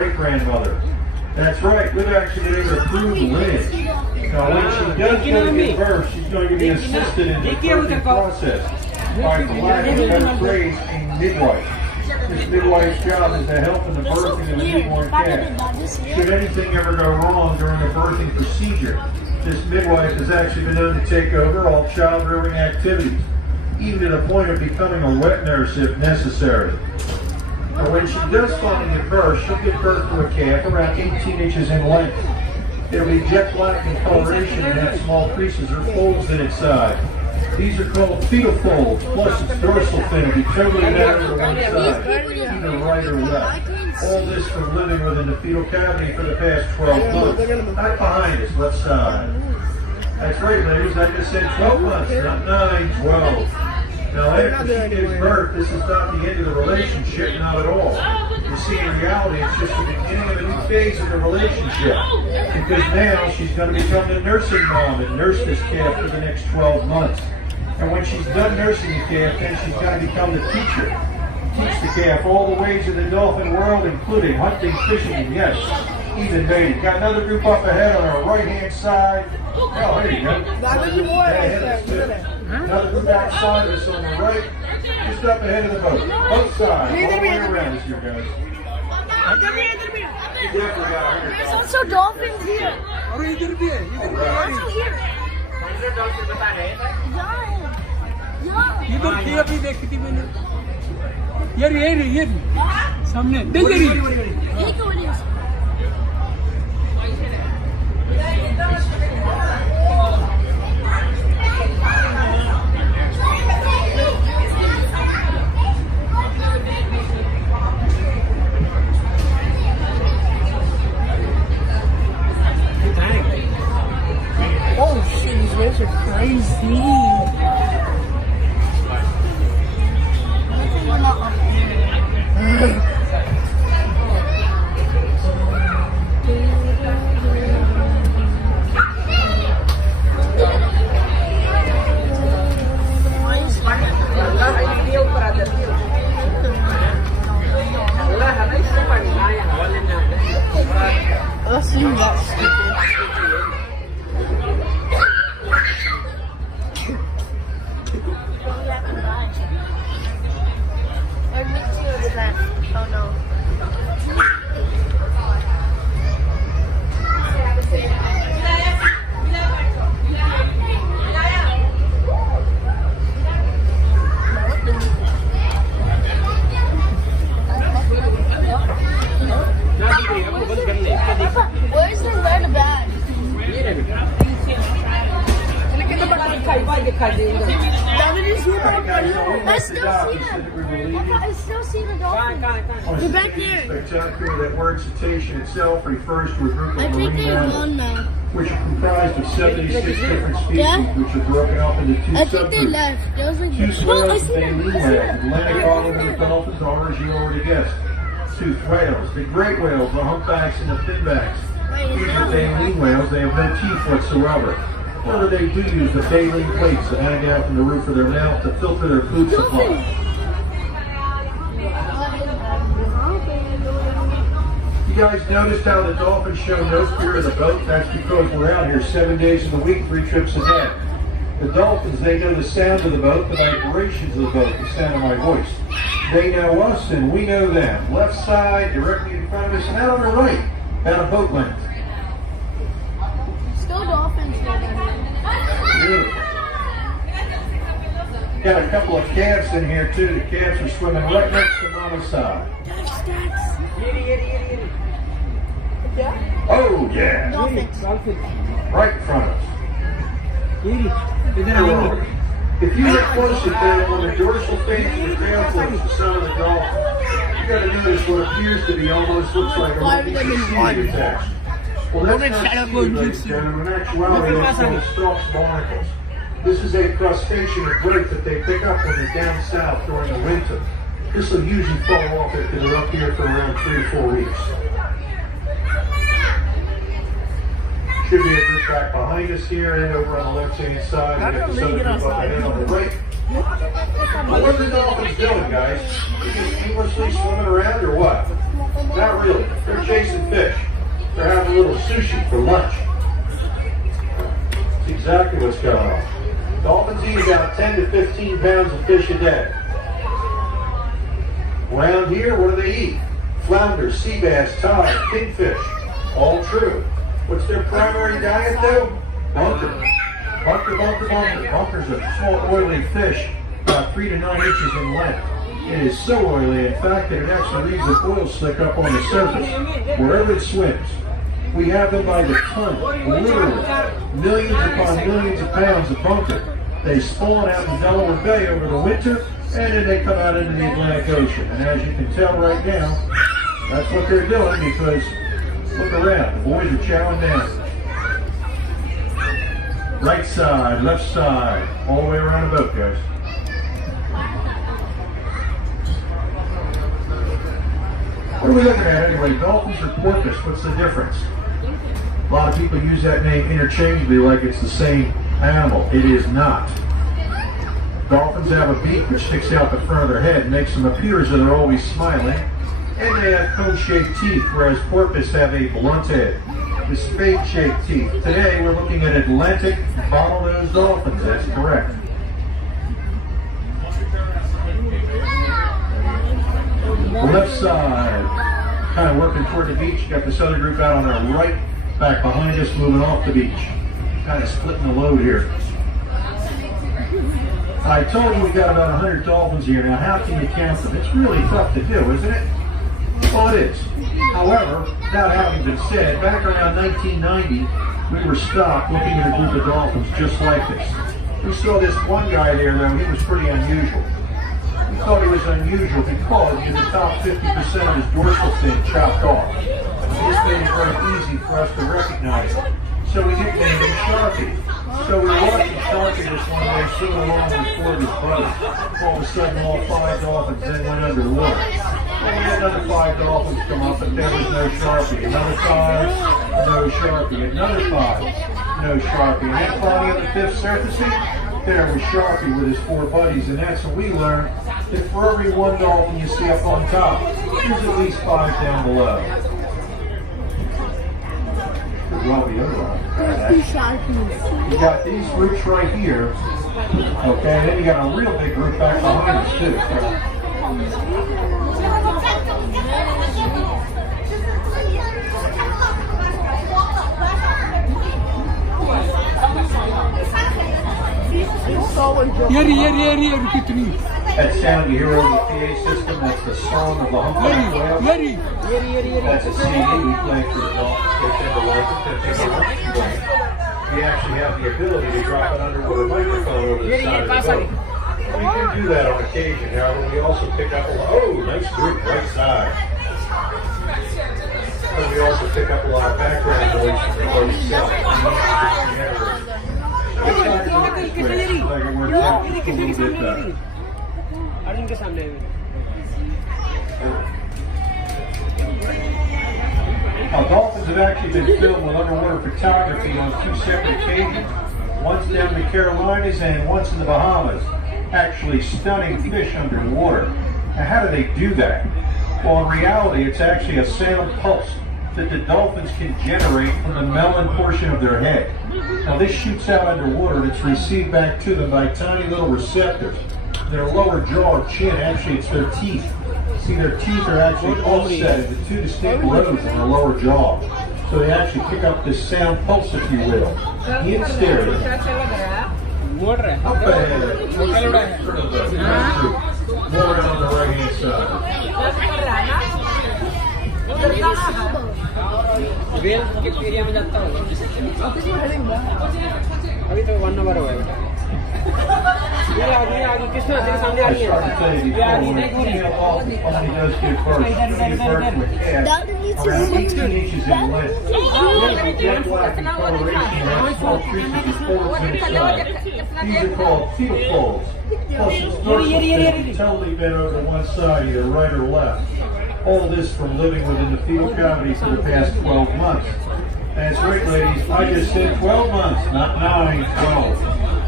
great-grandmother. That's right, we've actually been able to prove the lineage. Now, when she does go to give birth, she's going to be assisted in the birthing process by, for lack of a better phrase, a midwife. This midwife's job is to help in the birthing of the newborn calf. Should anything ever go wrong during the birthing procedure, this midwife has actually been known to take over all child-rearing activities, even to the point of becoming a wet nurse if necessary. Now, when she does finally give birth, she'll give birth to a calf around 18 inches in length. It'll be jet black in coloration and have small creases or folds in its side. These are called fetal folds, plus its dorsal fin will be totally narrow to one side, either right or left. All this from living within the fetal cavity for the past 12 months. Right behind us, left side. That's right, ladies, I just said 12 months, not 9, 12. Now, after she gives birth, this is not the end of the relationship, not at all. You see, in reality, it's just the beginning of a new phase of the relationship. Because now she's going to become the nursing mom and nurse this calf for the next 12 months. And when she's done nursing the calf, then she's going to become the teacher. Teach the calf all the ways of the dolphin world, including hunting, fishing, and yes, even mating. Got another group up ahead on our right-hand side. Oh, here you go. Another group outside of us on the right, just up ahead of the boat. Both sides, all the way around us here, guys. There's also dolphins here. Also here. Here. सामने देख रही Oh shit, these waves are crazy. I think we're not up there. Let's see that stupid. Oh no. Where's the red bag? I still see the dolphins. They're back there. Spectacular, that word cetacean itself refers to a group of I think marine they're mammals, gone now. which are comprised of 76 different species, Yeah? which are broken up into two I think they subgroups. left. There was like Two no, I whales, see them. baleen I see whales, them. Atlantic olive dolphins are, as you already guessed, toothed whales, the great whales, the humpbacks, and the finbacks. These are baleen whales. They have no teeth whatsoever. However, they do use the baleen plates that hang out from the roof of their mouth to filter their food supply. You guys noticed how the dolphins show no fear of the boat? That's because we're out here 7 days of the week, 3 trips a day. The dolphins, they know the sound of the boat, the vibrations of the boat, the sound of my voice. They know us and we know them. Left side, directly in front of us, and out on the right, about a boat length. Still dolphins here. Beautiful. Got a couple of calves in here too. The calves are swimming right next to Mama's side. Oh yeah! Right in front of us. If you look closely there on the dorsal face and the tail flips the side of the dolphin, you got to notice what appears to be almost looks like a seed attached. Well, that's not seed, ladies and gentlemen. In actuality, it's called stalks barnacles. This is a crustacean of growth that they pick up when they're down south during the winter. This will usually fall off after they're up here for around 3 or 4 weeks. Should be a group back behind us here and over on the left-hand side. We got this other group up ahead on the right. What are the dolphins doing, guys? Are they just aimlessly swimming around or what? Not really. They're chasing fish. They're having a little sushi for lunch. That's exactly what's going on. Dolphins eat about 10 to 15 pounds of fish a day. Around here, what do they eat? Flounder, sea bass, tide, kingfish. All true. What's their primary diet though? Bunker. Bunker, bunker, bunker. Bunker's a small oily fish, about 3 to 9 inches in length. It is so oily, in fact, that it actually leaves an oil slick up on the surface, wherever it swims. We have them by the ton, literally, millions upon millions of pounds of bunker. They spawn out in Delaware Bay over the winter, and then they come out into the Atlantic Ocean. And as you can tell right now, that's what they're doing, because look around, the boys are chowing down. Right side, left side, all the way around the boat, guys. What are we looking at anyway? Dolphins or porpoise? What's the difference? A lot of people use that name interchangeably like it's the same animal. It is not. Dolphins have a beak which sticks out the front of their head and makes them appear as though they're always smiling. And they have cone-shaped teeth, whereas porpoise have a blunt head with spade-shaped teeth. Today we're looking at Atlantic bottlenose dolphins. That's correct. Left side, kind of working toward the beach. You got this other group out on our right, back behind us, moving off the beach. Kind of splitting the load here. I told you we got about 100 dolphins here. Now, how can you count them? It's really tough to do, isn't it? Well, it is. However, that having been said, back around 1990, we were stopped looking at a group of dolphins just like this. We saw this one guy there, though. He was pretty unusual. We thought he was unusual because he had the top 50% of his dorsal fin chopped off. This made it very easy for us to recognize him. So we nicknamed him Sharpie. So we were watching Sharpie this one day, swimming along with 4 of his buddies. All of a sudden, all 5 dolphins then went underwater. And we had another 5 dolphins come up, but there was no Sharpie. Another 5, no Sharpie. Another 5, no Sharpie. And then finally on the 5th surfacing, there was Sharpie with his 4 buddies. And that's what we learned, that for every 1 dolphin you see up on top, there's at least 5 down below. Well, the other one. You got these groups right here. Okay, and then you got a real big group back behind us too. That sound you hear over the PA system, that's the song of the humpback whale. That's a CD we play for the Dolphins. They tend to like it. We actually have the ability to drop it under with a microphone over the side of the boat. We can do that on occasion. However, we also pick up a lot. Oh, nice group, right side. And we also pick up a lot of background noise from the boat itself. Now, dolphins have actually been filmed with underwater photography on 2 separate occasions. Once down in the Carolinas and once in the Bahamas. Actually stunning fish underwater. Now, how do they do that? Well, in reality, it's actually a sound pulse that the dolphins can generate from the melon portion of their head. Now, this shoots out underwater and it's received back to them by tiny little receptors. Their lower jaw and chin, actually it's their teeth. See, their teeth are actually offset into 2 distinct rows in their lower jaw. So they actually pick up this sound pulse, if you will, in stereo. Up ahead. More on the right hand side. Area में जाता होगा अभी तो 1 number हुआ है बेटा ये आगे किसने तेरे सामने आ रही है ये आ रही है These are called fetal folds. Plus, it's totally bent over one side, either right or left. All this from living within the fetal cavity for the past 12 months. That's right, ladies. I just said 12 months, not 9, 12.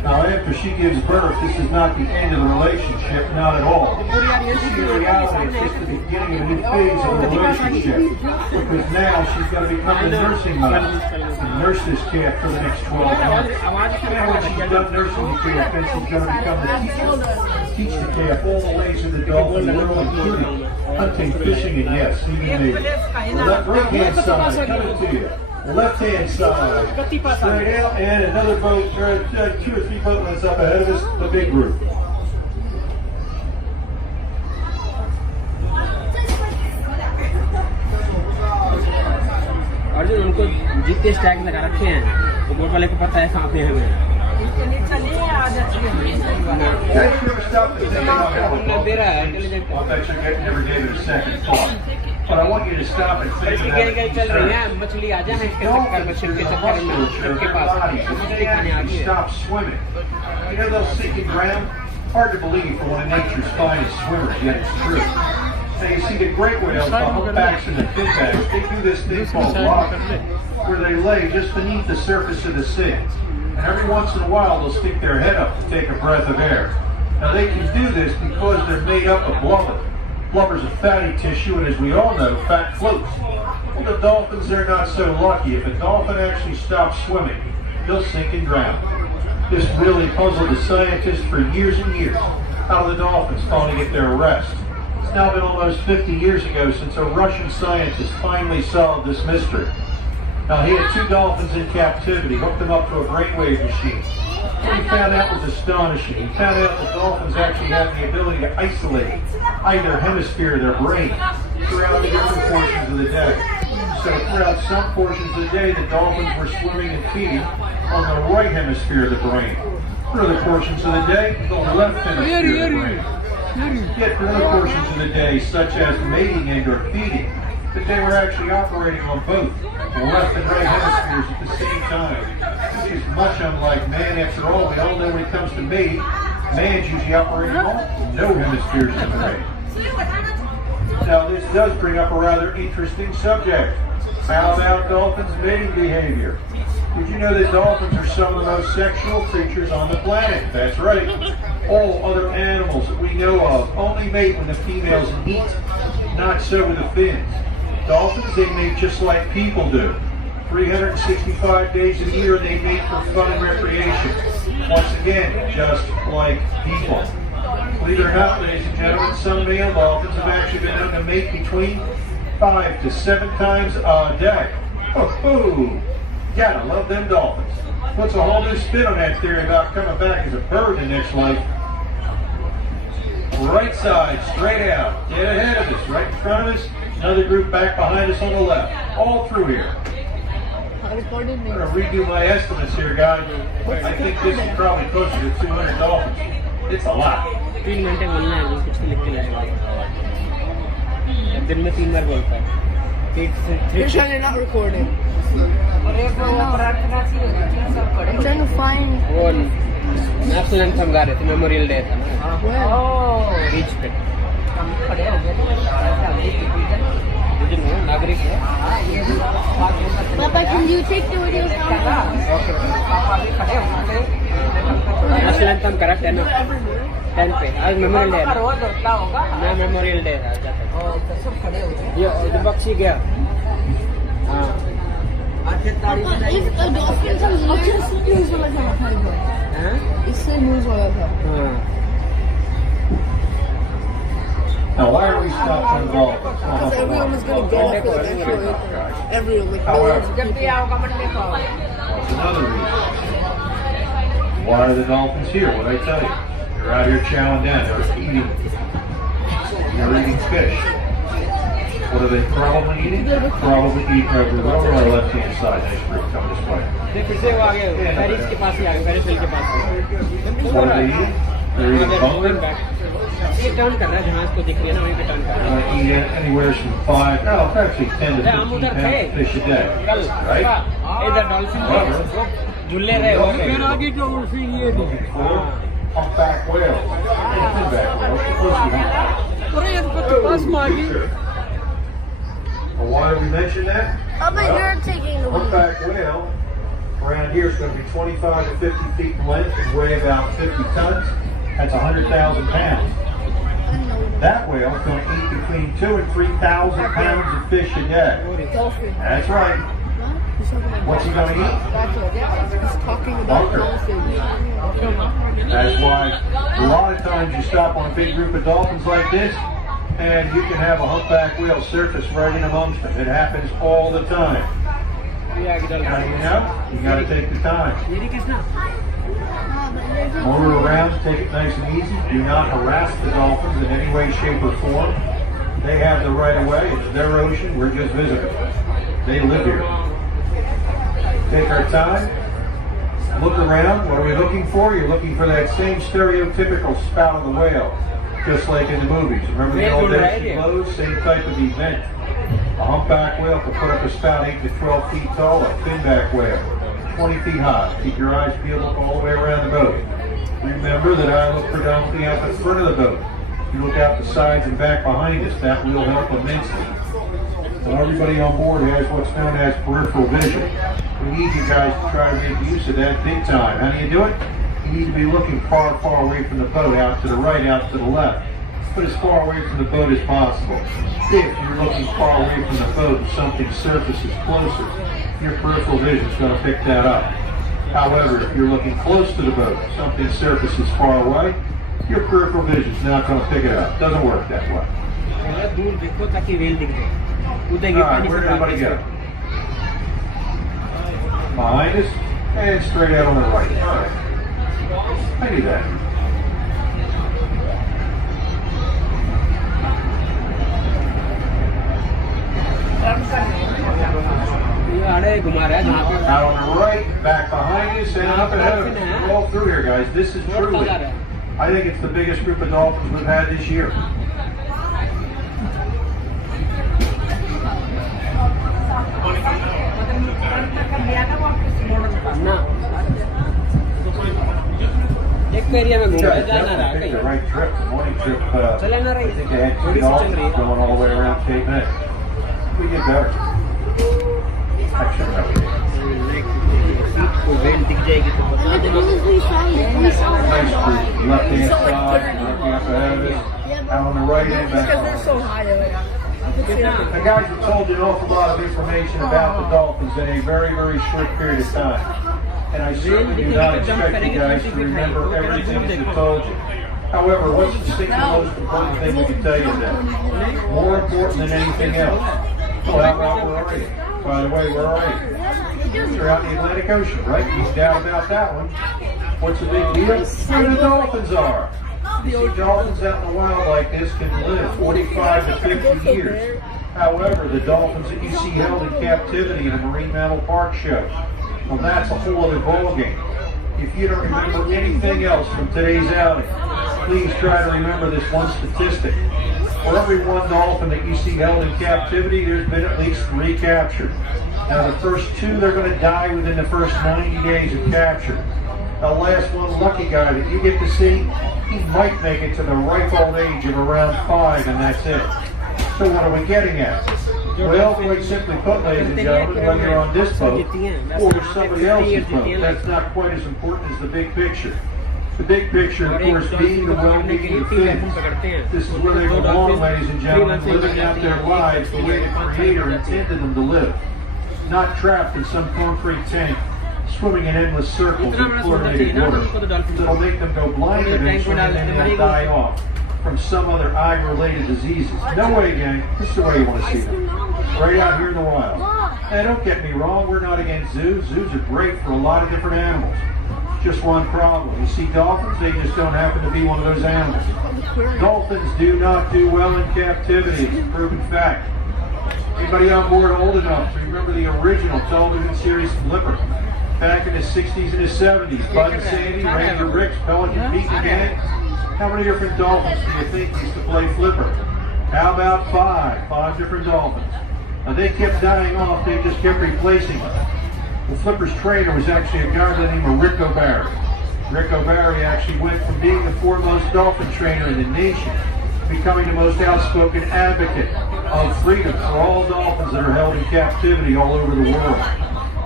Now, after she gives birth, this is not the end of the relationship, not at all. In reality, it's just the beginning of a new phase of the relationship, because now she's going to become the nursing mother and nurse this cat for the next 12 months. And when she's done nursing the cat, then she's going to become the teacher. Teach the cat all the ways of the dolphin world, including hunting, fishing, and yes, even mating. The right hand side, coming to you. The left-hand side, straight out, and another boat, 2 or 3 boat lengths up ahead of us, the big group. Arjun उनको जितने Stag लगा रखे हैं तो boat वाले को पता है कहाँ पे है हमें दे रहा है intelligent But I want you to stop and think about it. चल रही है मछली आ जाए इसके चक्कर मछली के चक्कर में इसके पास मछली खाने आ गई Stop swimming. You know those sinking ground? Hard to believe for one of nature's finest swimmers, yet it's true. Now you see the great whales, the humpbacks and the finbacks, they do this thing called rocking, where they lay just beneath the surface of the sea. And every once in a while they'll stick their head up to take a breath of air. Now they can do this because they're made up of blubber. Blubber's a fatty tissue, and as we all know, fat floats. Well, the dolphins, they're not so lucky. If a dolphin actually stops swimming, they'll sink and drown. This really puzzled the scientists for years and years. How the dolphins finally get their rest. It's now been almost 50 years ago since a Russian scientist finally solved this mystery. Now, he had 2 dolphins in captivity, hooked them up to a brainwave machine. What he found out was astonishing. He found out that dolphins actually have the ability to isolate either hemisphere of their brain throughout the different portions of the day. So throughout some portions of the day, the dolphins were swimming and feeding on the right hemisphere of the brain. For other portions of the day, the left hemisphere of the brain. Yet for other portions of the day, such as mating and or feeding, that they were actually operating on both the left and right hemispheres at the same time. This is much unlike man. After all, we all know when it comes to mating, man's usually operating on no hemispheres in the brain. Now this does bring up a rather interesting subject. How about dolphins' mating behavior? Did you know that dolphins are some of the most sexual creatures on the planet? That's right. All other animals that we know of only mate when the females meet, not so with the fins. Dolphins, they mate just like people do. 365 days a year they mate for fun and recreation. Once again, just like people. Believe it or not, ladies and gentlemen, some male dolphins have actually been known to mate between 5 to 7 times a day. Oh, gotta love them dolphins. Puts a whole new spin on that theory about coming back as a bird in the next life. Right side, straight out, dead ahead of us, right in front of us. Another group back behind us on the left. All through here. I'm going to redo my estimates here, guys. I think this is probably closer to 200 dolphins. It's a lot. 3 घंटे बोलना है कुछ तो लिख के लाएगा दिन में 3 बार बोलता है You're trying to not record it. I'm trying to find. वो नेशनल एंथम गा रहे थे मेमोरियल डे था ना बीच पे नागरिक है Papa, can you take the videos down? National anthem करा 10 पे आज मेमोरियल डे है मैं मेमोरियल डे है ये बख्शी गया हाँ Papa, if a dolphin comes in, इससे news वाला था इससे news वाला था Now, why are we stopped on dolphins? Because everyone was going to get up for the extra everyone, like However, that's another reason. Why are the dolphins here? What did I tell you? They're out here chowing down. They're eating. They're eating fish. What are they probably eating? They're probably eating over on our left-hand side. Nice group coming this way. What are they eating? They're eating bunker. ये turn कर रहा है जहाज को दिख रही है ना वहीं पे टर्न कर रहा है Eat anywhere from 5, no, actually 10 to 15 pounds of fish a day. Right? इधर डॉल्फिन झूले रहे हो फिर आगे जो उसी ये Humpback whales. Finback whales. अरे ये तो पास में आ गई Well, why did we mention that? Papa, you're taking the Humpback whale Around here it's going to be 25 to 50 feet in length and weigh about 50 tons. That's 100,000 pounds. That whale is going to eat between 2,000 and 3,000 pounds of fish a day. Dolphin. That's right. What's he going to eat? He's talking about dolphins. That's why a lot of times you stop on a big group of dolphins like this, and you can have a humpback whale surface right in amongst them. It happens all the time. How do you know? You got to take the time. Motor around, take it nice and easy. Do not harass the dolphins in any way, shape, or form. They have the right of way. It's their ocean. We're just visitors. They live here. Take our time. Look around. What are we looking for? You're looking for that same stereotypical spout of the whale, just like in the movies. Remember the old days flows? Same type of event. A humpback whale can put up a spout 8 to 12 feet tall. A finback whale, 20 feet high. Keep your eyes peeled all the way around the boat. Remember that I look predominantly out the front of the boat. You look out the sides and back behind us. That will help immensely. So everybody on board has what's known as peripheral vision. We need you guys to try to make use of that big time. How do you do it? You need to be looking far, far away from the boat, out to the right, out to the left. Put as far away from the boat as possible. If you're looking far away from the boat and something surfaces closer, your peripheral vision is going to pick that up. However, if you're looking close to the boat, something surfaces far away, your peripheral vision is not going to pick it up. Doesn't work that way. Alright, where did everybody go? Behind us and straight out on the right. Alright. I knew that. Out on the right, back behind us, and up ahead of us. We're all through here, guys. This is truly, I think it's the biggest group of dolphins we've had this year. एक area में घूम रहा है जाना रहा The right trip, the morning trip. चलाना रही I think they had two dolphins going all the way around Cape May. We get better. Actually, seat को वेल दिख जाएगी तो बता देना nice group. Left hand side, looking up ahead of us. Out on the right end, back on. The guys have told you an awful lot of information about the dolphins in a very, very short period of time. And I certainly do not expect you guys to remember everything that they've told you. However, what's the single most important thing we can tell you today? More important than anything else. Well, how about where are you? By the way, where are you? You're out in the Atlantic Ocean, right? No doubt about that one. What's the big deal? Where the dolphins are. You see, dolphins out in the wild like this can live 45 to 50 years. However, the dolphins that you see held in captivity in a marine mammal park show, well, that's a whole other ballgame. If you don't remember anything else from today's outing, please try to remember this one statistic. For every one dolphin that you see held in captivity, there's been at least 3 captured. Now, the first 2, they're going to die within the first 90 days of capture. The last one, lucky guy that you get to see, he might make it to the ripe old age of around 5, and that's it. So what are we getting at? Well, quite simply put, ladies and gentlemen, whether you're on this boat or somebody else's boat, that's not quite as important as the big picture. The big picture, of course, being the well-being of fins. This is where they belong, ladies and gentlemen, living out their lives the way the Creator intended them to live. Not trapped in some concrete tank, swimming in endless circles in chlorinated water that'll make them go blind eventually and then they'll die off from some other eye-related diseases. No way, gang. This is the way you want to see them. Right out here in the wild. And don't get me wrong, we're not against zoos. Zoos are great for a lot of different animals. Just one problem. You see dolphins, they just don't happen to be one of those animals. Dolphins do not do well in captivity. It's a proven fact. Anybody on board old enough to remember the original television series Flipper? Back in the 60s and the 70s, Bud and Sandy, Ranger Rick's, Pelican Pete and gang. How many different dolphins do you think used to play Flipper? How about 5 different dolphins? Now they kept dying off, they just kept replacing them. Well, Flipper's trainer was actually a guy by the name of Rick O'Barry. Rick O'Barry actually went from being the foremost dolphin trainer in the nation to becoming the most outspoken advocate of freedom for all dolphins that are held in captivity all over the world.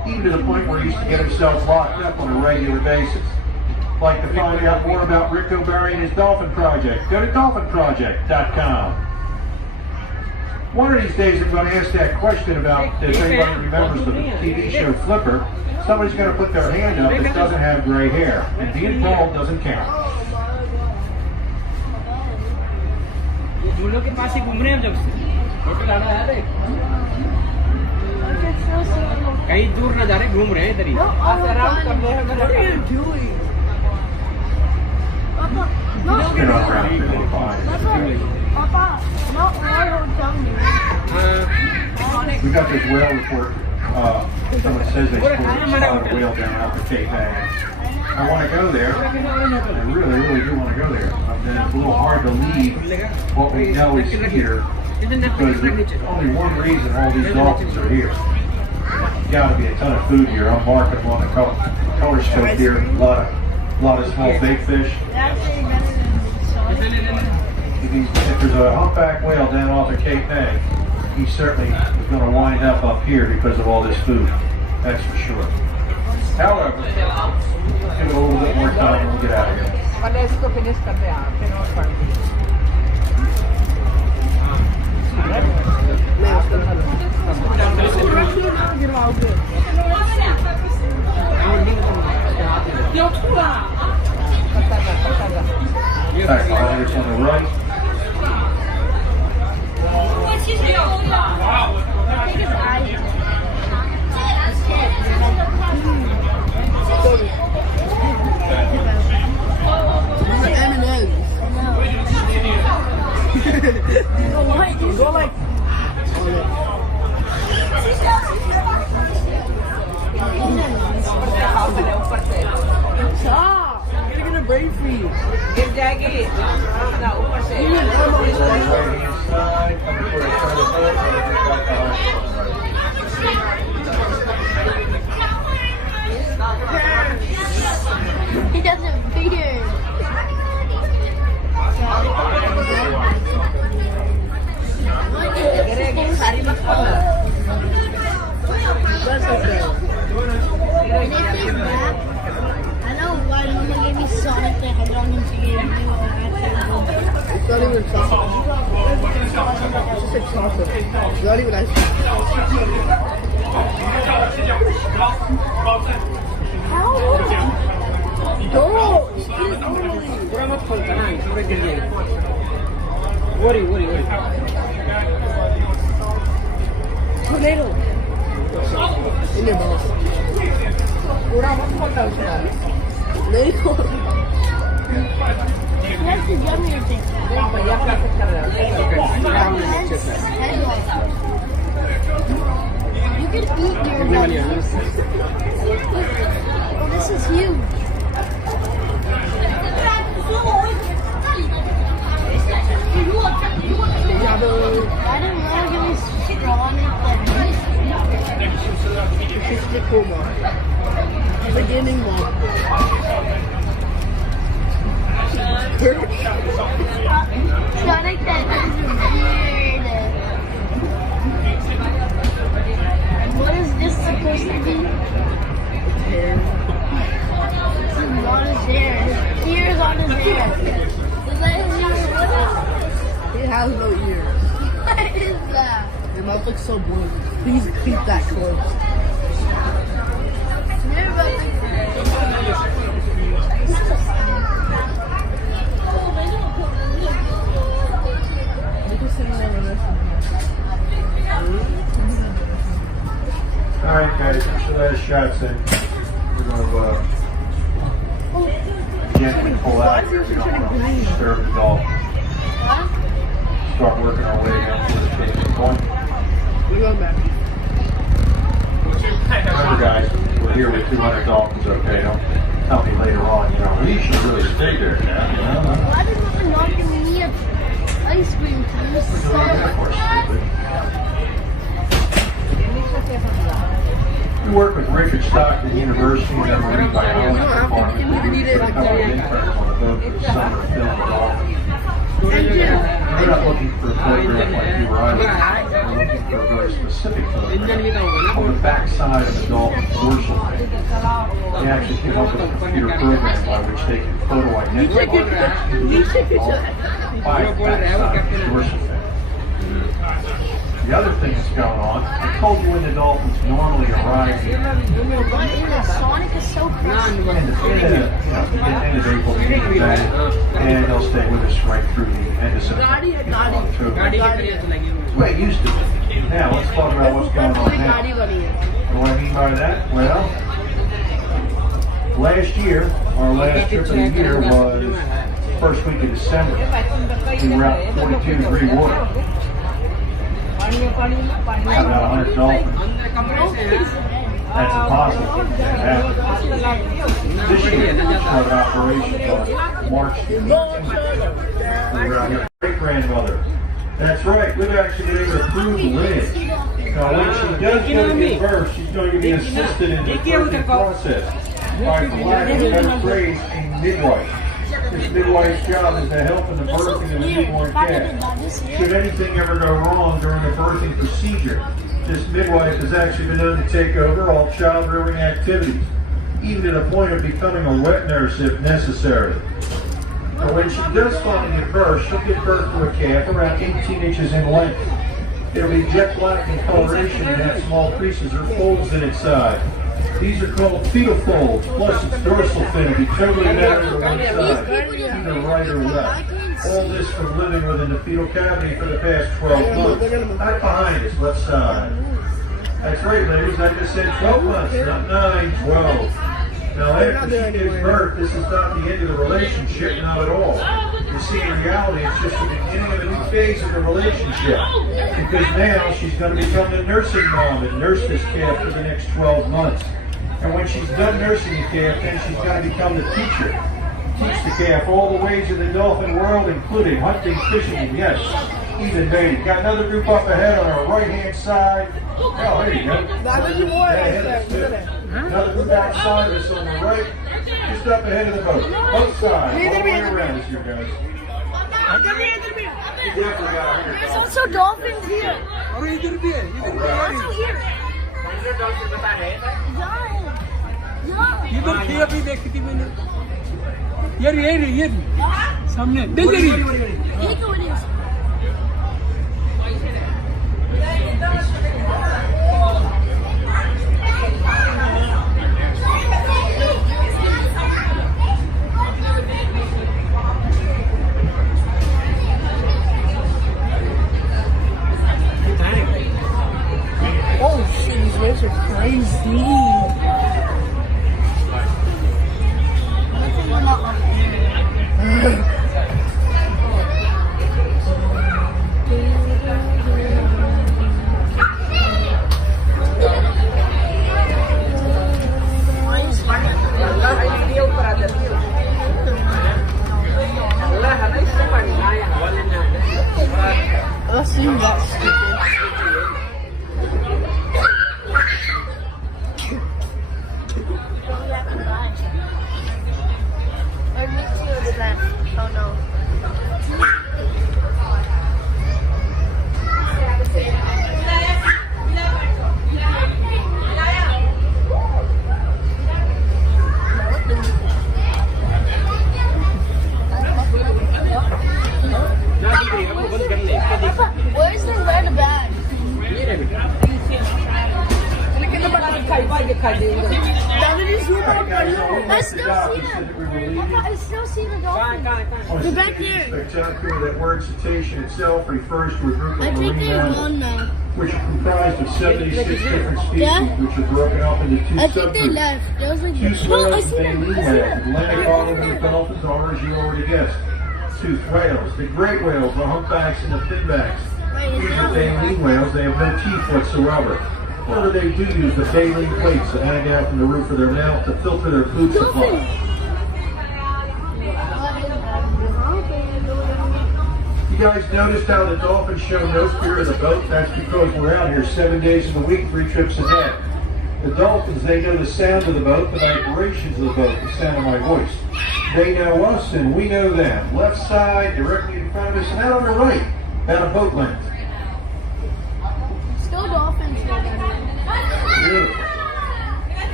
even to the point where he used to get himself locked up on a regular basis. Like to find out more about Rick O'Barry and his Dolphin Project, go to dolphinproject.com. One of these days I'm going to ask that question about if anybody remembers the TV show Flipper. Somebody's going to put their hand up that doesn't have gray hair, and being bald doesn't count. झूलों के पास ही घूम रहे हैं जब से photo डाला है रे कहीं दूर ना जा रहे घूम रहे हैं इधर ही आराम कर रहे हैं We got this whale report. Someone says they spotted a whale down off the Cape May. I want to go there. I really do want to go there. Then it's a little hard to leave what we know is here because there's only one reason all these dolphins are here. There's got to be a ton of food here. I'm marking them on the color scope here. A lot of small big fish. If there's a humpback whale down off the Cape May, he certainly is going to wind up here because of all this food. That's for sure. However, give it a little bit more time and we'll get out of here. Alright, I'll on the right. Go like stop! You're gonna brain freeze. Get Jackie. No, ऊपर से. He doesn't beard. I know why Mama gave me Sonic the Hedgehog and she gave me it's not even chocolate. It's just like chocolate. It's not even ice cream. How? Don't! पूरा मत खोलता ना पूरे गिर जाएगी worry Tornado. In your mouth. पूरा मत खोलता उसका नहीं खोल That's the yummier thing. भैया क्या कर रहा है You can eat your belly. Oh, this is huge. I didn't want to give me straw in it. It's the cool one. Beginning one. Sonic that is weird. What is this supposed to be? Hair. This is not his hair. His ears on his hair. Is that his ears? He has no ears. What is that? Your mouth looks so blue. Please keep that close. Alright guys, so that is shots in. We're going to gently pull out here. We don't want to disturb the dolphins. Start working our way down to the chasing point. We're going back. Remember guys, we're here with 200 dolphins, okay? Don't tell me later on, we should really stay there now, Why did you not give me ice cream, please? We work with Richard Stockton University and then marine biology department. We use a couple of interns on the boat for the summer film and all. We're not looking for a program like you or I. looking for a very specific photograph on the back side of the dolphin's dorsal fin. They actually came up with a computer program by which they can photo identify the dolphin by the back side of the dorsal fin. The other thing that's going on, I told you when the dolphins normally arrive in Sonic is so crazy. the end of April, beginning of May, and they'll stay with us right through the end of September, October. That's the way it used to be. Now, let's talk about what's going on now. What do I mean by that? Well, last year, our last trip of the year was first week of December. We were out 42-degree water. About 100 dolphins. That's a positive. That happened. This year, we started operations on March 18th. We were out here. Great-grandmother. That's right. We've actually been able to prove the lineage. Now, when she does go to give birth, she's going to be assisted in the birthing process by, for lack of a better phrase, a midwife. This midwife's job is to help in the birthing of the newborn calf. Should anything ever go wrong during the birthing procedure, this midwife has actually been known to take over all child-rearing activities, even to the point of becoming a wet nurse if necessary. But when she does finally give birth, she'll give birth to a calf around 18 inches in length. It'll be jet black in coloration and have small creases or folds in its side. These are called fetal folds, plus its dorsal fin will be totally narrow to one side, either right or left. All this from living within the fetal cavity for the past 12 months. Back behind us, left side. That's right, ladies, I just said 12 months, not 9, 12. Now, after she gives birth, this is not the end of the relationship, not at all. You see, in reality, it's just the beginning of a new phase of the relationship. Because now she's going to become the nursing mom and nurse this calf for the next 12 months. And when she's done nursing the calf, then she's going to become the teacher. Teach the calf all the ways of the dolphin world, including hunting, fishing, and yes, even mating. Got another group up ahead on our right-hand side. Oh, there you go. Another group outside of us on the right, just up ahead of the boat. Both sides, all the way around us here, guys. There's also dolphins here. Also here. ये सामने देख रही Oh shit, these waves are crazy. Let's see that stupid. Oh no. Where's the red bag? I still see the dolphin. They're back there. Spectacular. That word cetacean itself refers to a group I of think marine there's mammals, one now. which are comprised of 76 different species, Yeah? which are broken up into two I think they subgroups. left. There was like Two no, I swallows, see them. baleen I see whales, them. Atlantic olive dolphins, or as you already guessed, toothed whales. The great whales, the humpbacks and the finbacks. These are baleen whales. They have no teeth whatsoever. However, they do use the baleen plates that hang out from the roof of their mouth to filter their food supply. You guys noticed how the dolphins show no fear of the boat? That's because we're out here 7 days of the week, 3 trips a day. The dolphins, they know the sound of the boat, the vibrations of the boat, the sound of my voice. They know us and we know them. Left side, directly in front of us, and out on the right, about a boat length.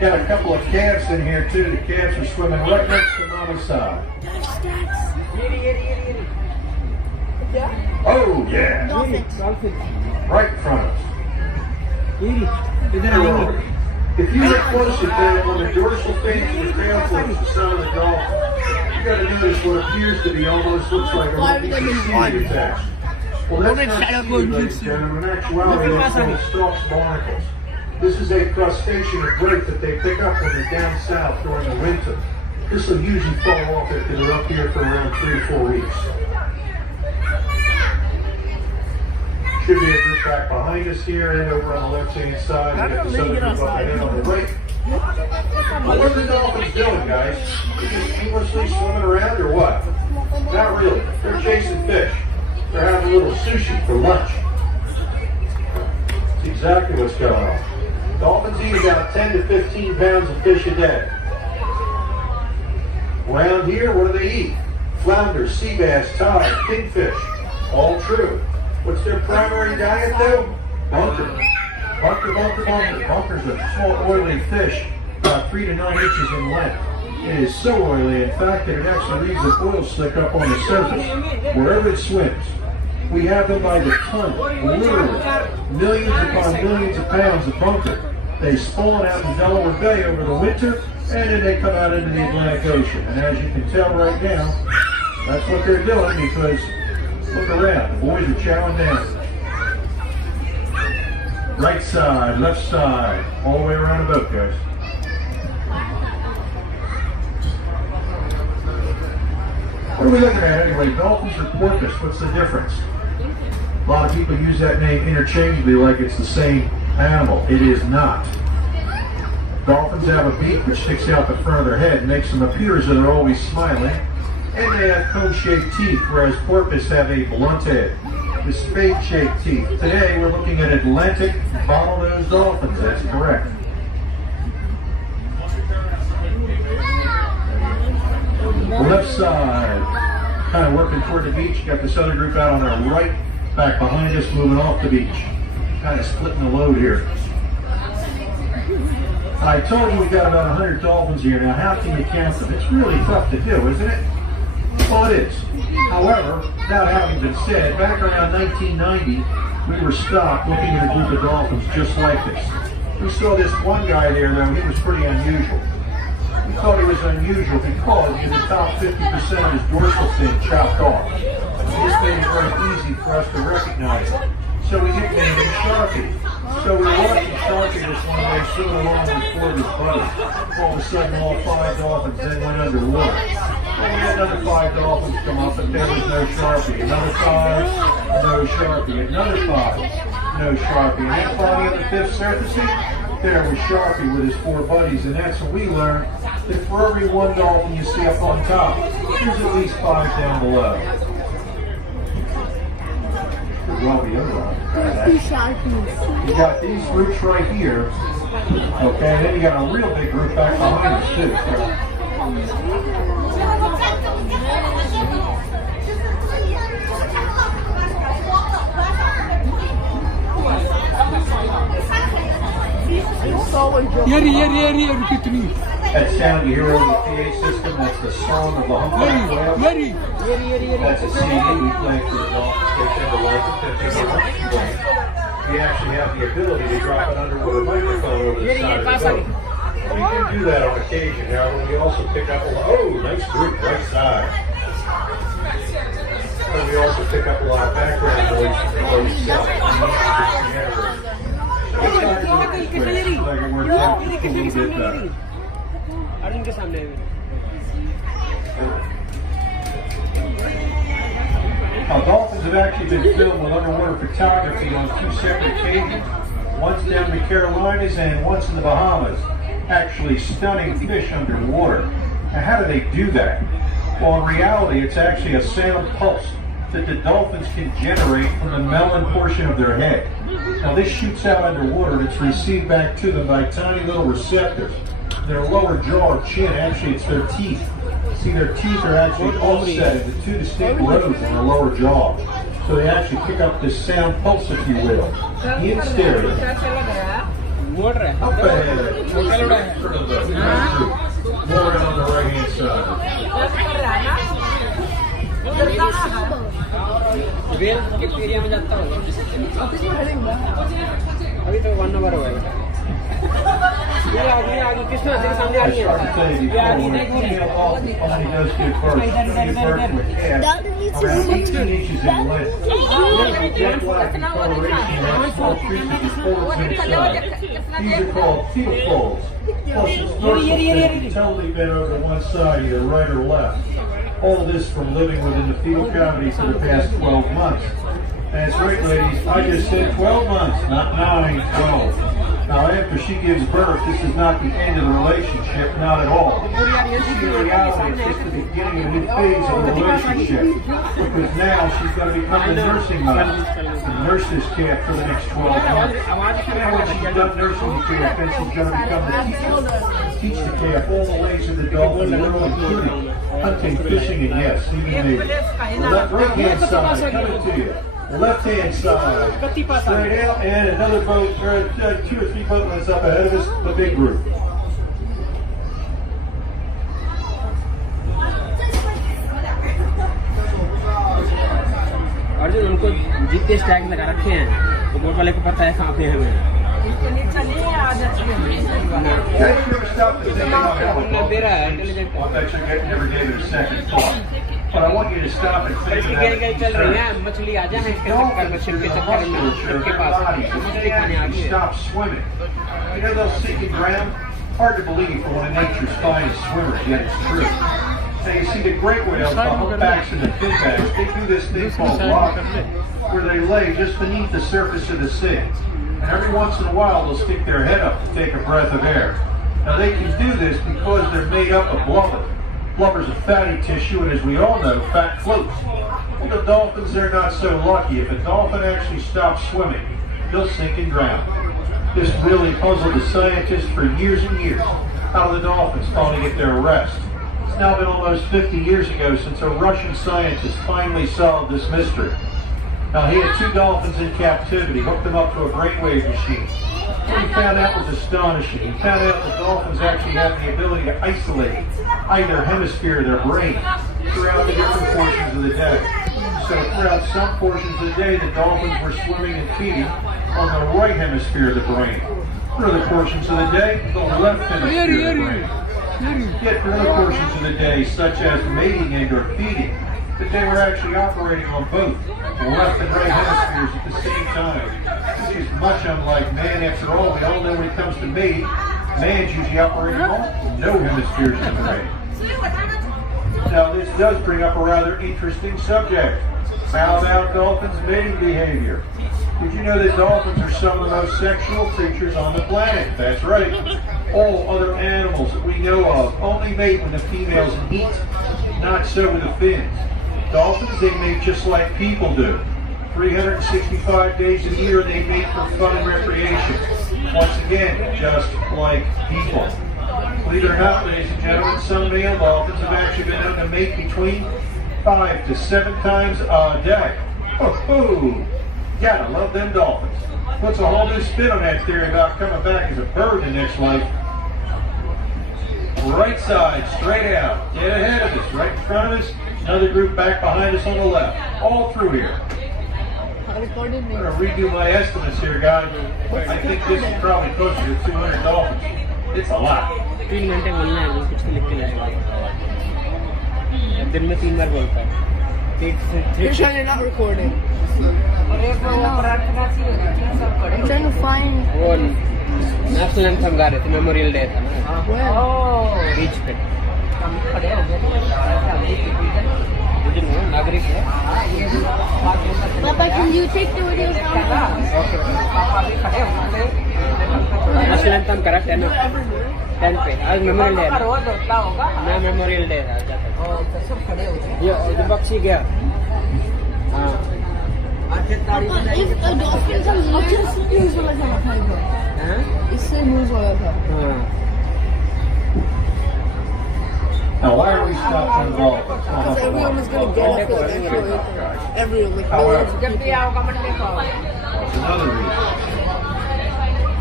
Got a couple of calves in here too. The calves are swimming right next to Mama's side. Oh yeah, right in front of us. If you look closely there on the dorsal fins and the tail flips, the son of the dolphin, you got to notice what appears to be almost looks like a seaweed attached. Well, that's not seaweed, ladies and gentlemen. In actuality, that's called stalks barnacles. This is a crustacean or grape that they pick up when they're down south during the winter. This will usually fall off after they're up here for around 3 to 4 weeks. Should be a group back behind us here and over on the left-hand side. We got this other group up ahead on the right. What are the dolphins doing, guys? Are they just aimlessly swimming around or what? Not really. They're chasing fish. They're having a little sushi for lunch. That's exactly what's going on. Dolphins eat about 10 to 15 pounds of fish a day. Around here, what do they eat? Flounder, sea bass, tide, kingfish. All true. What's their primary diet though? Bunker. Bunker's a small oily fish, about 3 to 9 inches in length. It is so oily, in fact, that it actually leaves an oil slick up on the surface, wherever it swims. We have them by the ton, literally, millions upon millions of pounds of bunker. They spawn out in Delaware Bay over the winter, and then they come out into the Atlantic Ocean. And as you can tell right now, that's what they're doing because, look around, the boys are chowing down. Right side, left side, all the way around the boat, guys. What are we looking at anyway? Dolphins or porpoise? What's the difference? A lot of people use that name interchangeably like it's the same animal. It is not. Dolphins have a beak which sticks out the front of their head and makes them appear as though they're always smiling. And they have cone-shaped teeth, whereas porpoise have a blunt head with spade-shaped teeth. Today we're looking at Atlantic bottlenose dolphins. That's correct. Left side, kind of working toward the beach. Got this other group out on our right, back behind us, moving off the beach. Kind of splitting the load here. I told you we got about 100 dolphins here. Now, how can you count them? It's really tough to do, isn't it? Well, it is. However, that having been said, back around 1990, we were stopped looking at a group of dolphins just like this. We saw this one guy there, though. He was pretty unusual. We thought he was unusual because he had the top 50% of his dorsal fin chopped off. This made it very easy for us to recognize him. So we nicknamed him Sharpie. So we were watching Sharpie this one day, swimming along with 4 of his buddies. All of a sudden, all 5 dolphins then went underwater. And we had another 5 dolphins come up, but there was no Sharpie. Another 5, no Sharpie. Another 5, no Sharpie. And then finally on the 5th surfacing, there was Sharpie with his 4 buddies. And that's when we learned that for every 1 dolphin you see up on top, there's at least 5 down below. You got these groups right here, okay, and then you got a real big group back behind us too. That sound you hear over the PA system, that's the song of the humpback whale. That's a CD we play for the Dolphins. They tend to like it. We actually have the ability to drop an underwater microphone over the side of the boat. We can do that on occasion. Now, we also pick up nice group, right side. And we also pick up a lot of background noise from the boat itself. Dolphins have actually been filmed with underwater photography on 2 separate occasions. Once down in the Carolinas and once in the Bahamas. Actually stunning fish underwater. Now how do they do that? Well, in reality, it's actually a sound pulse that the dolphins can generate from the melon portion of their head. Now this shoots out underwater and it's received back to them by tiny little receptors. Their lower jaw or chin, actually it's their teeth. See, their teeth are actually offset into 2 distinct rows in their lower jaw. So they actually pick up this sound pulse, if you will, in stereo. मोड़ रहा है Up ahead. More on the right hand side. Well के area में जाता होगा अभी तो 1 our हुआ है ये आगे कृष्णा तेरे सामने आ रही है ये आ रही है That needs to Around be 18 inches in length. Jet black in coloration and has small creases with folds inside. These are called fetal folds. Plus, its dorsal fin is totally bent over to one side, either right or left. All this from living within the fetal cavity for the past 12 months. That's right, ladies. I just said 12 months, not 9, 12. Now, after she gives birth, this is not the end of the relationship, not at all. In reality, it's just the beginning of a new phase of the relationship. Because now she's going to become the nursing mother and nurse this calf for the next 12 months. And when she's done nursing the calf, then she's going to become the teacher. Teach the calf all the ways of the dolphin world, including hunting, fishing, and yes, even mating. The right-hand side, coming to you. Left hand side, straight out, and another boat, 2 or 3 boatmans up ahead of us, the big group. Arjun उनको जितने Stag लगा रखे हैं तो boat वाले को पता है कहाँ पे है हमें दे रहा है intelligent But I want you to stop and think about it. चल रही है मछली आ जाए इसके चक्कर में शिव के चक्कर में के पास मछली खाने आ गई Stop swimming. You know those sinking ground? Hard to believe for one of nature's finest swimmers, yet it's true. Now you see the great whales, the humpbacks and the finbacks, they do this thing called rocking, where they lay just beneath the surface of the sea. And every once in a while they'll stick their head up to take a breath of air. Now they can do this because they're made up of blubber. Blubber's a fatty tissue, and as we all know, fat floats. Well, the dolphins, they're not so lucky. If a dolphin actually stops swimming, they'll sink and drown. This really puzzled the scientists for years and years. How do the dolphins finally get their rest? It's now been almost 50 years ago since a Russian scientist finally solved this mystery. Now, he had 2 dolphins in captivity, hooked them up to a brainwave machine. What he found out was astonishing. He found out that dolphins actually have the ability to isolate either hemisphere of their brain throughout the different portions of the day. So throughout some portions of the day, the dolphins were swimming and feeding on the right hemisphere of the brain. For other portions of the day, the left hemisphere of the brain. Yet for other portions of the day, such as mating and or feeding, that they were actually operating on both the left and right hemispheres at the same time, which is much unlike man. After all, we all know when it comes to mating, man's usually operating on no hemispheres in the brain. Now, this does bring up a rather interesting subject. How about dolphins' mating behavior? Did you know that dolphins are some of the most sexual creatures on the planet? That's right. All other animals that we know of only mate when the female's in heat, not so with the fins. Dolphins, they mate just like people do. 365 days a year, they mate for fun and recreation. Once again, just like people. Believe it or not, ladies and gentlemen, some male dolphins have actually been known to mate between 5 to 7 times a day. Oh, gotta love them dolphins. Puts a whole new spin on that theory about coming back as a bird in the next life. Right side, straight out, dead ahead of us, right in front of us. Another group back behind us on the left. All through here. I'm going to redo my estimates here, guys. I think this is probably closer to 200 dolphins. It's a lot. 3 घंटे बोलना है कुछ तो लिख के लाएगा दिन में 3 बार बोलता है You're trying to not recording. I'm trying to find. वो नेशनल एंथम गा रहे थे मेमोरियल डे था ना बीच पे नागरिक है Papa, can you take the videos now? National anthem करा 10 पे आज मेमोरियल डे ना मेमोरियल डे था ये पक्षी गया हाँ Papa, if a dolphin comes, you just lose all the time. इससे lose all the time. हाँ Now, why are we stopped on dolphins? Because everyone is going to get up for everyone, like However, millions of people. that's another reason.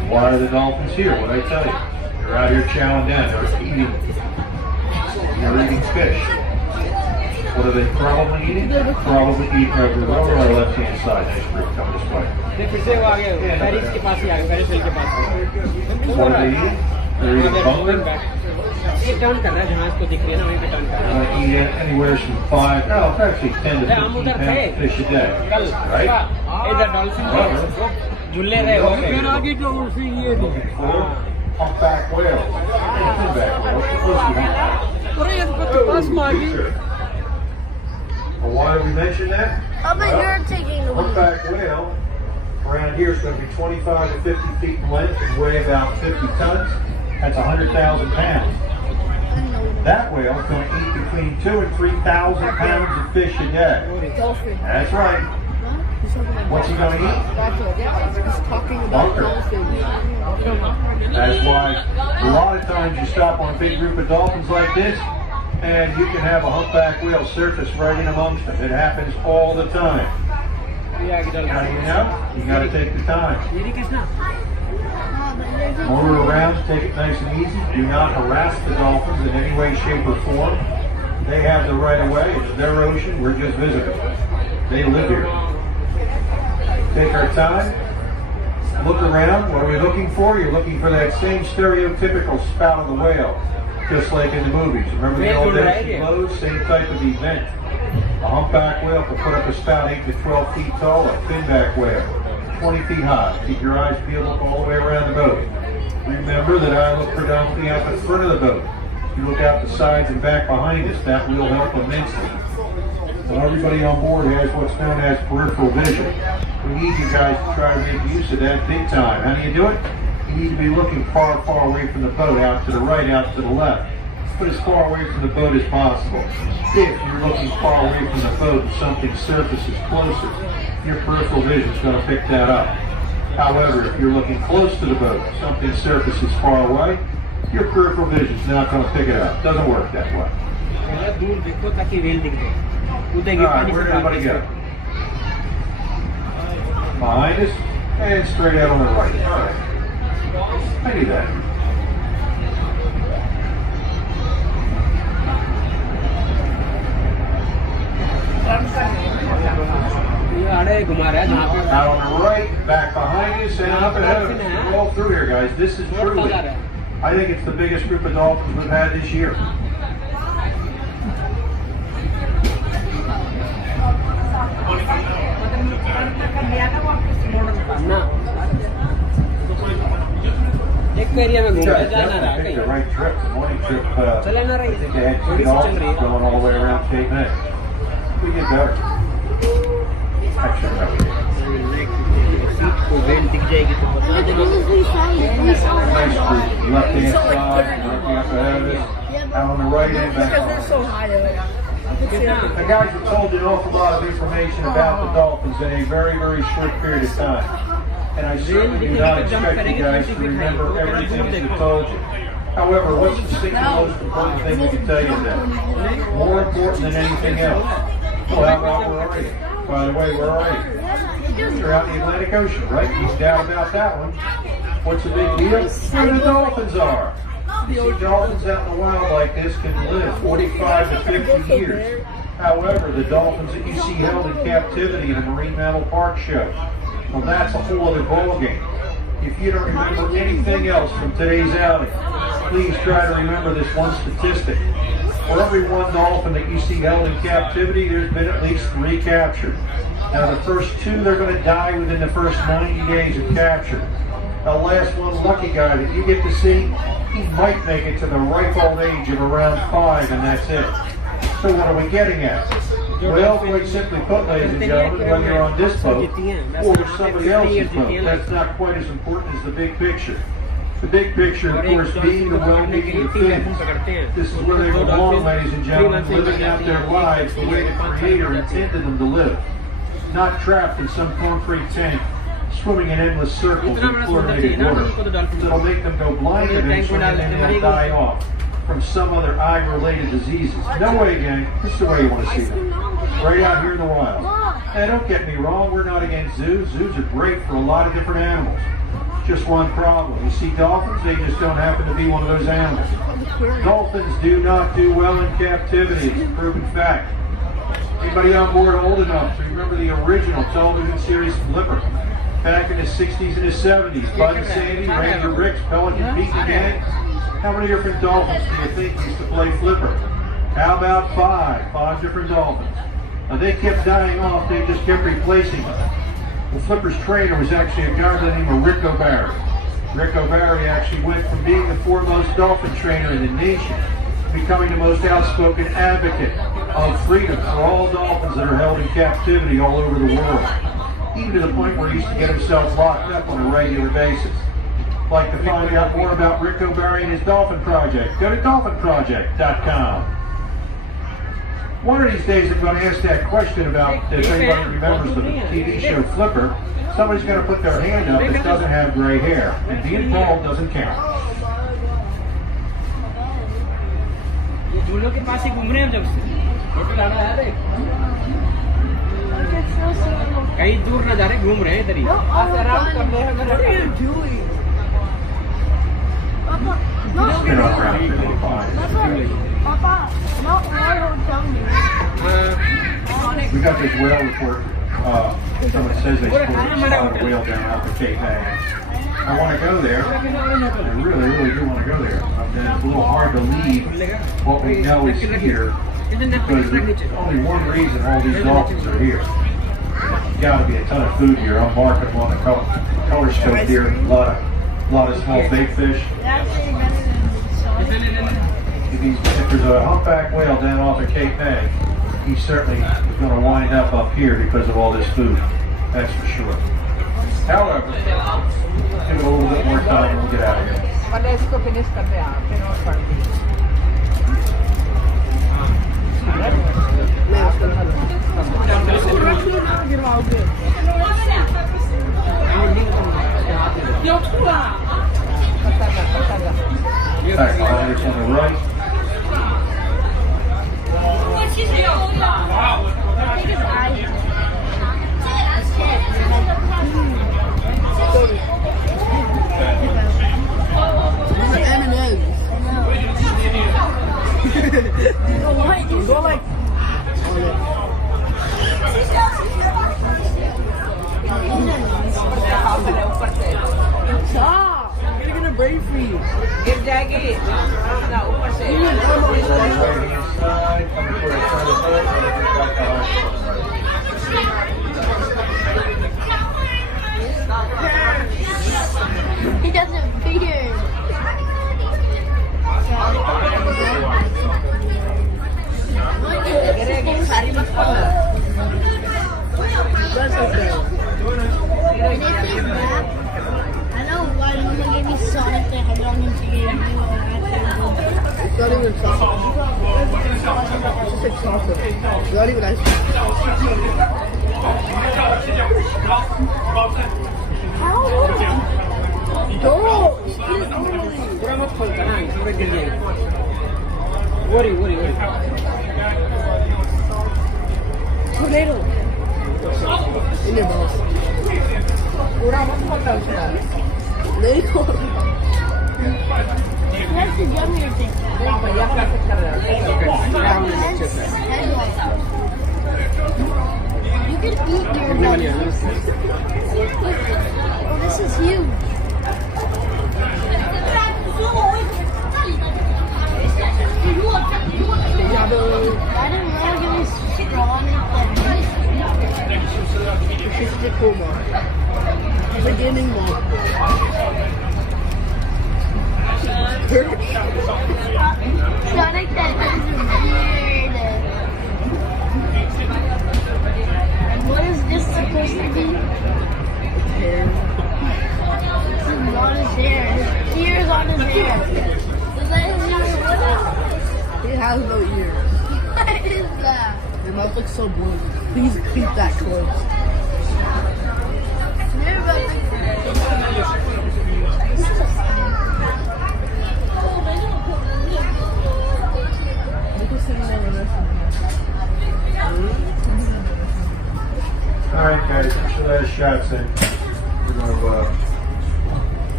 Why are the dolphins here? What I tell you? They're out here chowing down. They're eating. They're eating fish. What are they probably eating? Probably eating over on our left-hand side. Nice group, come this way. What are they eating? They're eating bunker. Eat anywhere from 5, actually 10 to 15 pounds of fish a day. Right? Humpback whales. Humpback whales. Well, why do we mention that? How about you're taking the lead? Humpback whale around here is going to be 25 to 50 feet in length and weigh about 50 tons. That's 100,000 pounds. That whale is going to eat between 2,000 and 3,000 pounds of fish a day. That's right. What's he going to eat? Bunker. That's why a lot of times you stop on a big group of dolphins like this, and you can have a humpback whale surface right in amongst them. It happens all the time. How do you know? You got to take the time. Motor around, take it nice and easy. Do not harass the dolphins in any way, shape, or form. They have the right of way. It's their ocean. We're just visitors. They live here. Take our time. Look around. What are we looking for? You're looking for that same stereotypical spout of the whale, just like in the movies. Remember the old days she blows? Same type of event. A humpback whale can put up a spout 8 to 12 feet tall. A finback whale, 20 feet high. Keep your eyes peeled up all the way around the boat. Remember that I look predominantly out the front of the boat. You look out the sides and back behind us. That will help immensely. So everybody on board has what's known as peripheral vision. We need you guys to try to make use of that big time. How do you do it? You need to be looking far, far away from the boat, out to the right, out to the left. Put as far away from the boat as possible. If you're looking far away from the boat and something surfaces closer, your peripheral vision is going to pick that up. However, if you're looking close to the boat, something surfaces far away, your peripheral vision is not going to pick it up. It doesn't work that way. Alright, where did everybody go? Behind us and straight out on the right. Alright. I do that. Out on the right, back behind us, and up ahead of us. We're all through here, guys. This is truly, I think it's the biggest group of dolphins we've had this year. एक area में घूम रहा है जाना रहा I think the right trip, the morning trip, I think they had 2 dolphins going all the way around Cape May. We get better. Actually, no, we didn't. Nice group. Left-hand side, looking up ahead of us. Out on the right and back on. The guys have told you an awful lot of information about the dolphins in a very, very short period of time. And I certainly do not expect you guys to remember everything that we told you. However, what's the single most important thing we can tell you today? More important than anything else. Well, how about where are you? By the way, where are you? You're out in the Atlantic Ocean, right? No doubt about that one. What's the big deal? Where the dolphins are. You see, dolphins out in the wild like this can live 45 to 50 years. However, the dolphins that you see held in captivity in a marine mammal park show, well, that's a whole other ballgame. If you don't remember anything else from today's outing, please try to remember this one statistic. For every one dolphin that you see held in captivity, there's been at least 3 captured. Now, the first 2, they're going to die within the first 90 days of capture. The last one, lucky guy that you get to see, he might make it to the ripe old age of around 5, and that's it. So what are we getting at? Well, quite simply put, ladies and gentlemen, whether you're on this boat or somebody else's boat, that's not quite as important as the big picture. The big picture, of course, being the well-being of fins. This is where they belong, ladies and gentlemen, living out their lives the way the Creator intended them to live. Not trapped in some concrete tank, swimming in endless circles in fluoridated water. That'll make them go blind eventually and then they'll die off from some other eye-related diseases. No way, gang. This is the way you want to see them. Right out here in the wild. And don't get me wrong, we're not against zoos. Zoos are great for a lot of different animals. just one problem. You see dolphins, they just don't happen to be one of those animals. Dolphins do not do well in captivity. It's a proven fact. Anybody on board old enough to remember the original television series Flipper? Back in the 60s and the 70s, Bud and Sandy, Ranger Ricks, Pelican Pete and gang. How many different dolphins do you think used to play Flipper? How about five different dolphins? They kept dying off, they just kept replacing them. Well, Flipper's trainer was actually a guy by the name of Rick O'Barry. Rick O'Barry actually went from being the foremost dolphin trainer in the nation to becoming the most outspoken advocate of freedom for all dolphins that are held in captivity all over the world. Even to the point where he used to get himself locked up on a regular basis. Like to find out more about Rick O'Barry and his Dolphin Project, go to dolphinproject.com. One of these days I'm going to ask that question about if anybody remembers the TV show Flipper. Somebody's going to put their hand up that doesn't have gray hair. And being bald doesn't count. कहीं दूर ना जा रहे, घूम रहे हैं इधर ही। What are you doing? Papa, Spin up around for a little fine. Papa, not whale, tell me. We got this whale report. Someone says they spotted a whale down off the Cape May. I want to go there. I really do want to go there. It's a little hard to leave what we know is here because there's only one reason all these dolphins are here. Got to be a ton of food here. I'm marking them on the color scope here. A lot of small bait fish. If there's a humpback whale down off of Cape May, he certainly is going to wind up here because of all this food. That's for sure. However, give it a little bit more time and we'll get out of here. Back behind us on the right. Go like. Stop! You're gonna brain freeze. गिर जाएगी ना ऊपर से He doesn't fear. गिरेगी सारी मत खोलना I know why Mama gave me Sonic the Hedgehog and she gave me It's not even sausage. It's just like sausage. It's not even ice cream. How? Don't! पूरा मत खोल करना, पूरा गिर जाएगा। Worry. Tornado! In your mouth. पूरा मत खोलना उसका Let it go. That's the younger thing. भैया का सेट कर रहा है You can eat your belly. Oh, this is huge. Why didn't Mama give me straw in This is a cool mom. It's a gaming mom. Sonic that is weird. What is this supposed to be? Hair. This is not his hair. His ears on his hair. Is that his ear? He has no ears. What is that? Your mouth looks so blue. Please keep that close. All right, guys, so that is shots in. We're going to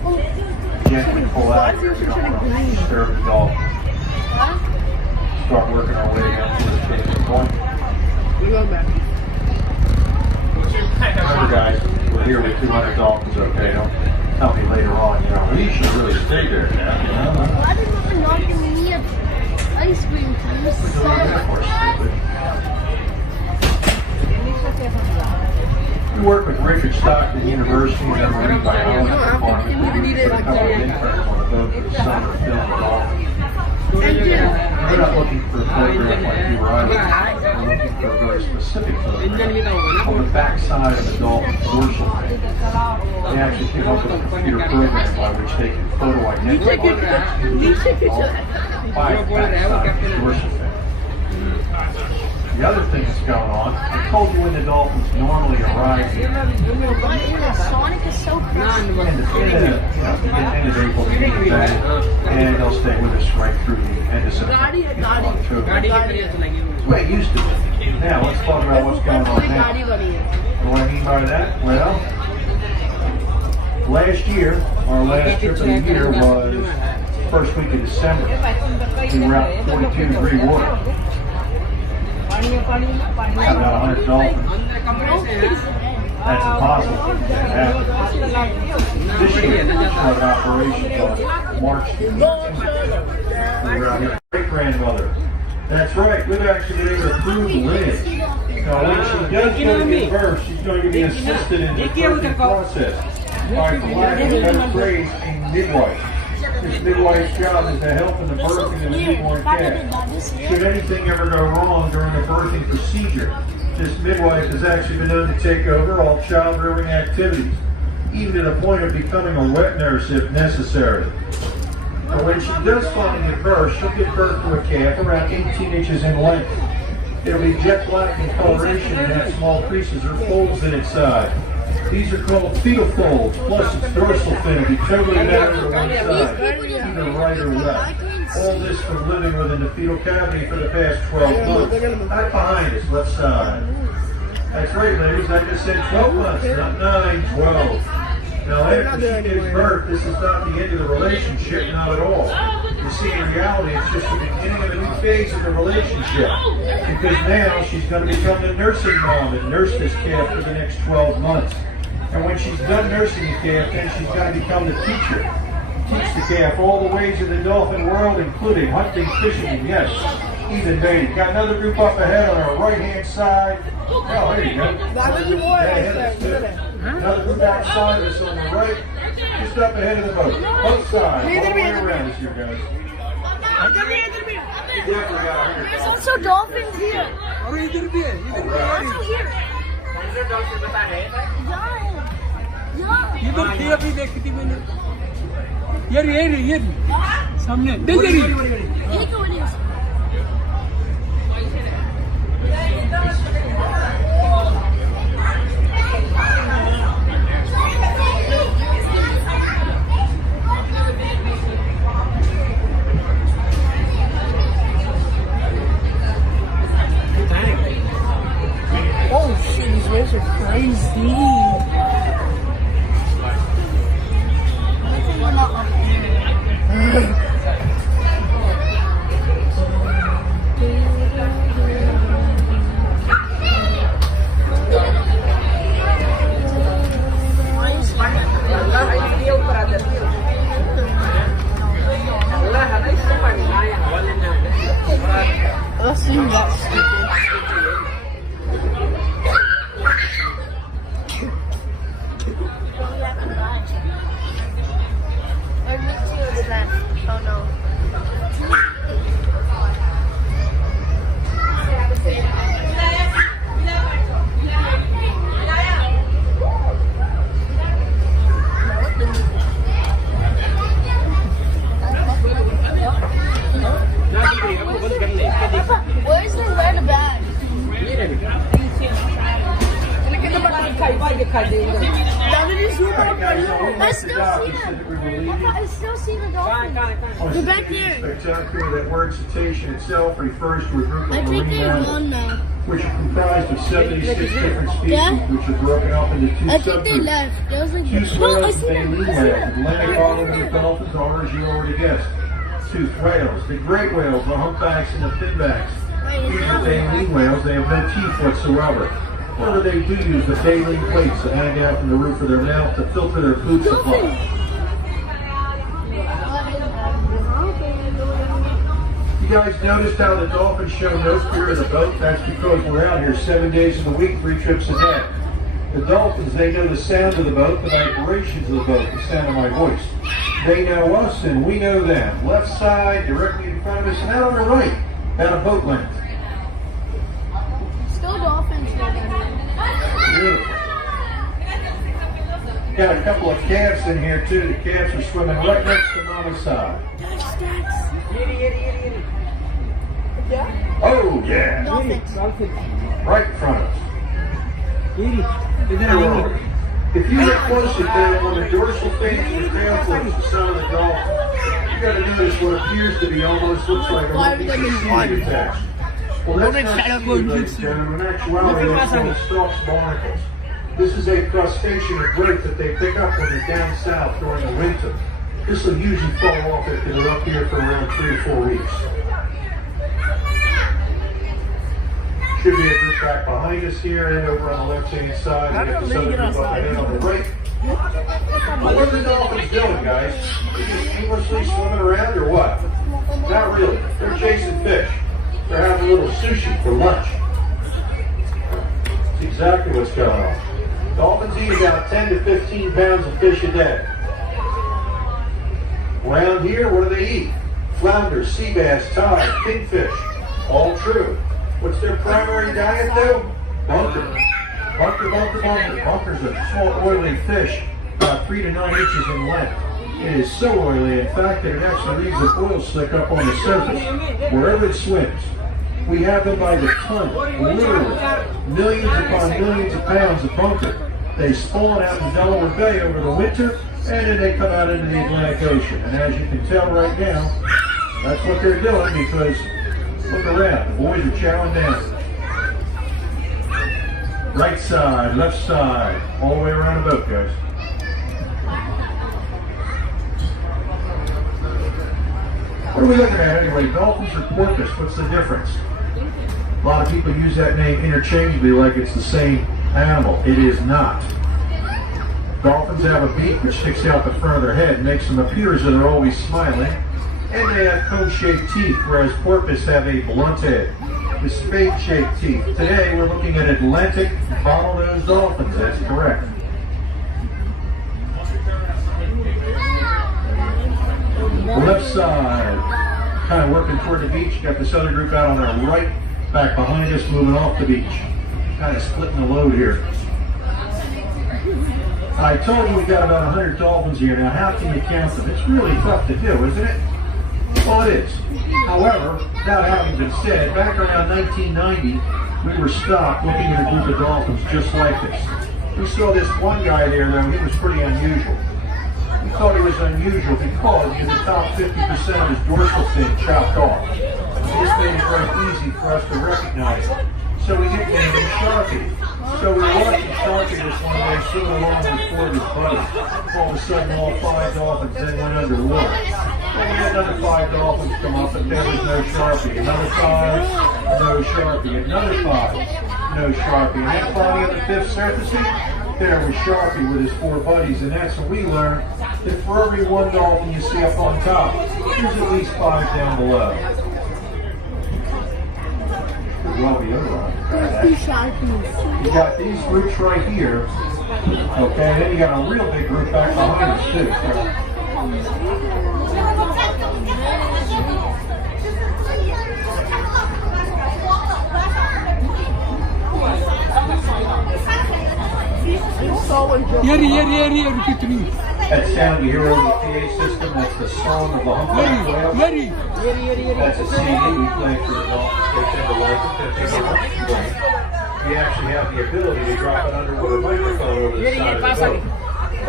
pull out here. We don't want to disturb the Dolphins. Start working our way down to the station point. We go back. Remember, guys, we're here with 200 Dolphins, okay? Don't tell me later on, we should really stay there now, Why did Mama not give me an ice cream, please? We work with Richard Stockton University and their marine biology department. We put a couple of interns on the boat for the summer film and Dolphins. We're not looking for a program like you or I would. We're looking for a very specific program on the backside of the Dolphin dorsal fin. They actually came up with a computer program by which they can photo identify by the backside of the dorsal fin. The other thing that's going on, I told you when the Dolphins normally arrive here. Sonic is so crazy. End of April, beginning of May, and they'll stay with us right through the end of September. That's the way it used to be. Now, let's talk about what's going on now. What do I mean by that? Well, last year, our last trip of the year was first week of December. We were out in 42-degree water. About 100 Dolphins. That's impossible. This year, we started operations on March 15th. We were out here. Great-grandmother. That's right. We've actually been able to prove the lineage. Now, when she does go to give birth, she's going to be assisted in the birthing process by, for lack of a better phrase, a midwife. This midwife's job is to help in the birthing of the newborn calf. Should anything ever go wrong during the birthing procedure, this midwife has actually been known to take over all child-rearing activities, even to the point of becoming a wet nurse if necessary. But when she does finally give birth, she'll give birth to a calf around 18 inches in length. It'll be jet black in coloration and have small creases or folds in its side. These are called fetal folds, plus its dorsal fin will be totally narrow to one side, either right or left. All this from living within the fetal cavity for the past 12 months. Back behind us, left side. That's right, ladies, I just said 12 months, not 9, 12. Now, after she gives birth, this is not the end of the relationship, not at all. You see, in reality, it's just the beginning of a new phase of the relationship. Because now she's going to become the nursing mom and nurse this calf for the next 12 months. And when she's done nursing the calf, then she's going to become the teacher. Teach the calf all the ways of the dolphin world, including hunting, fishing, and yes, even mating. Got another group up ahead on our right-hand side. Oh, there you go. Another group outside of us on the right, just up ahead of the boat. Both sides, all the way around us here, guys. There's also dolphins here. Also here. सामने देख रही Oh shit, these waves are crazy. We're not up there. Let's see that stupid. Oh no. Where's the red bag? I still see them. still see the dolphins. They're back there. Spectacular, that word cetacean itself refers to a group of I think marine they're mammals, gone now. which are comprised of 76 different species, Yeah? which are broken up into two I think they subgroups. left. There was like Toothed no, I whales, see baleen them. whales, Atlantic olive dolphins are, as you already guessed. Toothed whales, the great whales, the humpbacks and the finbacks. These are baleen whales, they have no teeth whatsoever. However, they do use the baleen plates that hang out from the roof of their mouth to filter their food supply. You guys noticed how the dolphins show no fear of the boat? That's because we're out here 7 days of the week, 3 trips a day. The dolphins, they know the sound of the boat, the vibrations of the boat, the sound of my voice. They know us and we know them. Left side, directly in front of us, and out on the right, at a boat length. Still dolphins. Beautiful. Got a couple of calves in here too. The calves are swimming right next to Mama's side. Oh yeah, Dolphins. right in front of us. If you look closely down on the dorsal face and the tail flips, the son of the dolphin, you got to notice what appears to be almost looks like a seaweed attached. Well, that's not seaweed, ladies and gentlemen. In actuality, that's one of stalks barnacles. This is a crustacean of grape that they pick up when they're down south during the winter. This will usually fall off if they're up here for around 3 or 4 weeks. Should be a group back behind us here and over on the left-hand side. We got this other group up ahead on the right. What are the dolphins doing, guys? They're just aimlessly swimming around or what? Not really. They're chasing fish. They're having a little sushi for lunch. That's exactly what's going on. Dolphins eat about 10 to 15 pounds of fish a day. Around here, what do they eat? Flounder, sea bass, tide, kingfish. All true. What's their primary diet though? Bunker. Bunker's a small oily fish, about 3 to 9 inches in length. It is so oily, in fact, that it actually leaves an oil slick up on the surface, wherever it swims. We have them by the ton, literally, millions upon millions of pounds of bunker. They spawn out in Delaware Bay over the winter, and then they come out into the Atlantic Ocean. And as you can tell right now, that's what they're doing because, look around, the boys are chowing down. Right side, left side, all the way around the boat, guys. What are we looking at anyway? Dolphins or porpoise? What's the difference? A lot of people use that name interchangeably like it's the same animal. It is not. Dolphins have a beak which sticks out the front of their head and makes them appear as though they're always smiling. And they have cone-shaped teeth, whereas porpoise have a blunt head with spade-shaped teeth. Today we're looking at Atlantic bottlenose dolphins. That's correct. Left side, kind of working toward the beach. Got this other group out on our right, back behind us, moving off the beach. Kind of splitting the load here. I told you we got about 100 dolphins here. Now, how can you count them? It's really tough to do, isn't it? Well, it is. However, that having been said, back around 1990, we were stopped looking at a group of dolphins just like this. We saw this one guy there, though. He was pretty unusual. We thought he was unusual because he had the top 50% of his dorsal fin chopped off. This made it very easy for us to recognize him. So we nicknamed him Sharpie. So we were watching Sharpie this one day, swimming along with 4 of his buddies. All of a sudden, all 5 dolphins then went underwater. Well, we had another 5 dolphins come up, but there was no Sharpie. Another 5, no Sharpie. Another 5, no Sharpie. And then finally on the 5th surfacing, there was Sharpie with his 4 buddies. And that's when we learned that for every 1 dolphin you see up on top, there's at least 5 down below. Well, the other one. You got these roots right here. Okay, then you got a real big root back behind us too. That sound you hear over the PA system, that's the song of the humpback whale. That's a CD we play for the Dolphins. They tend to like it. We actually have the ability to drop an underwater microphone over the side of the boat.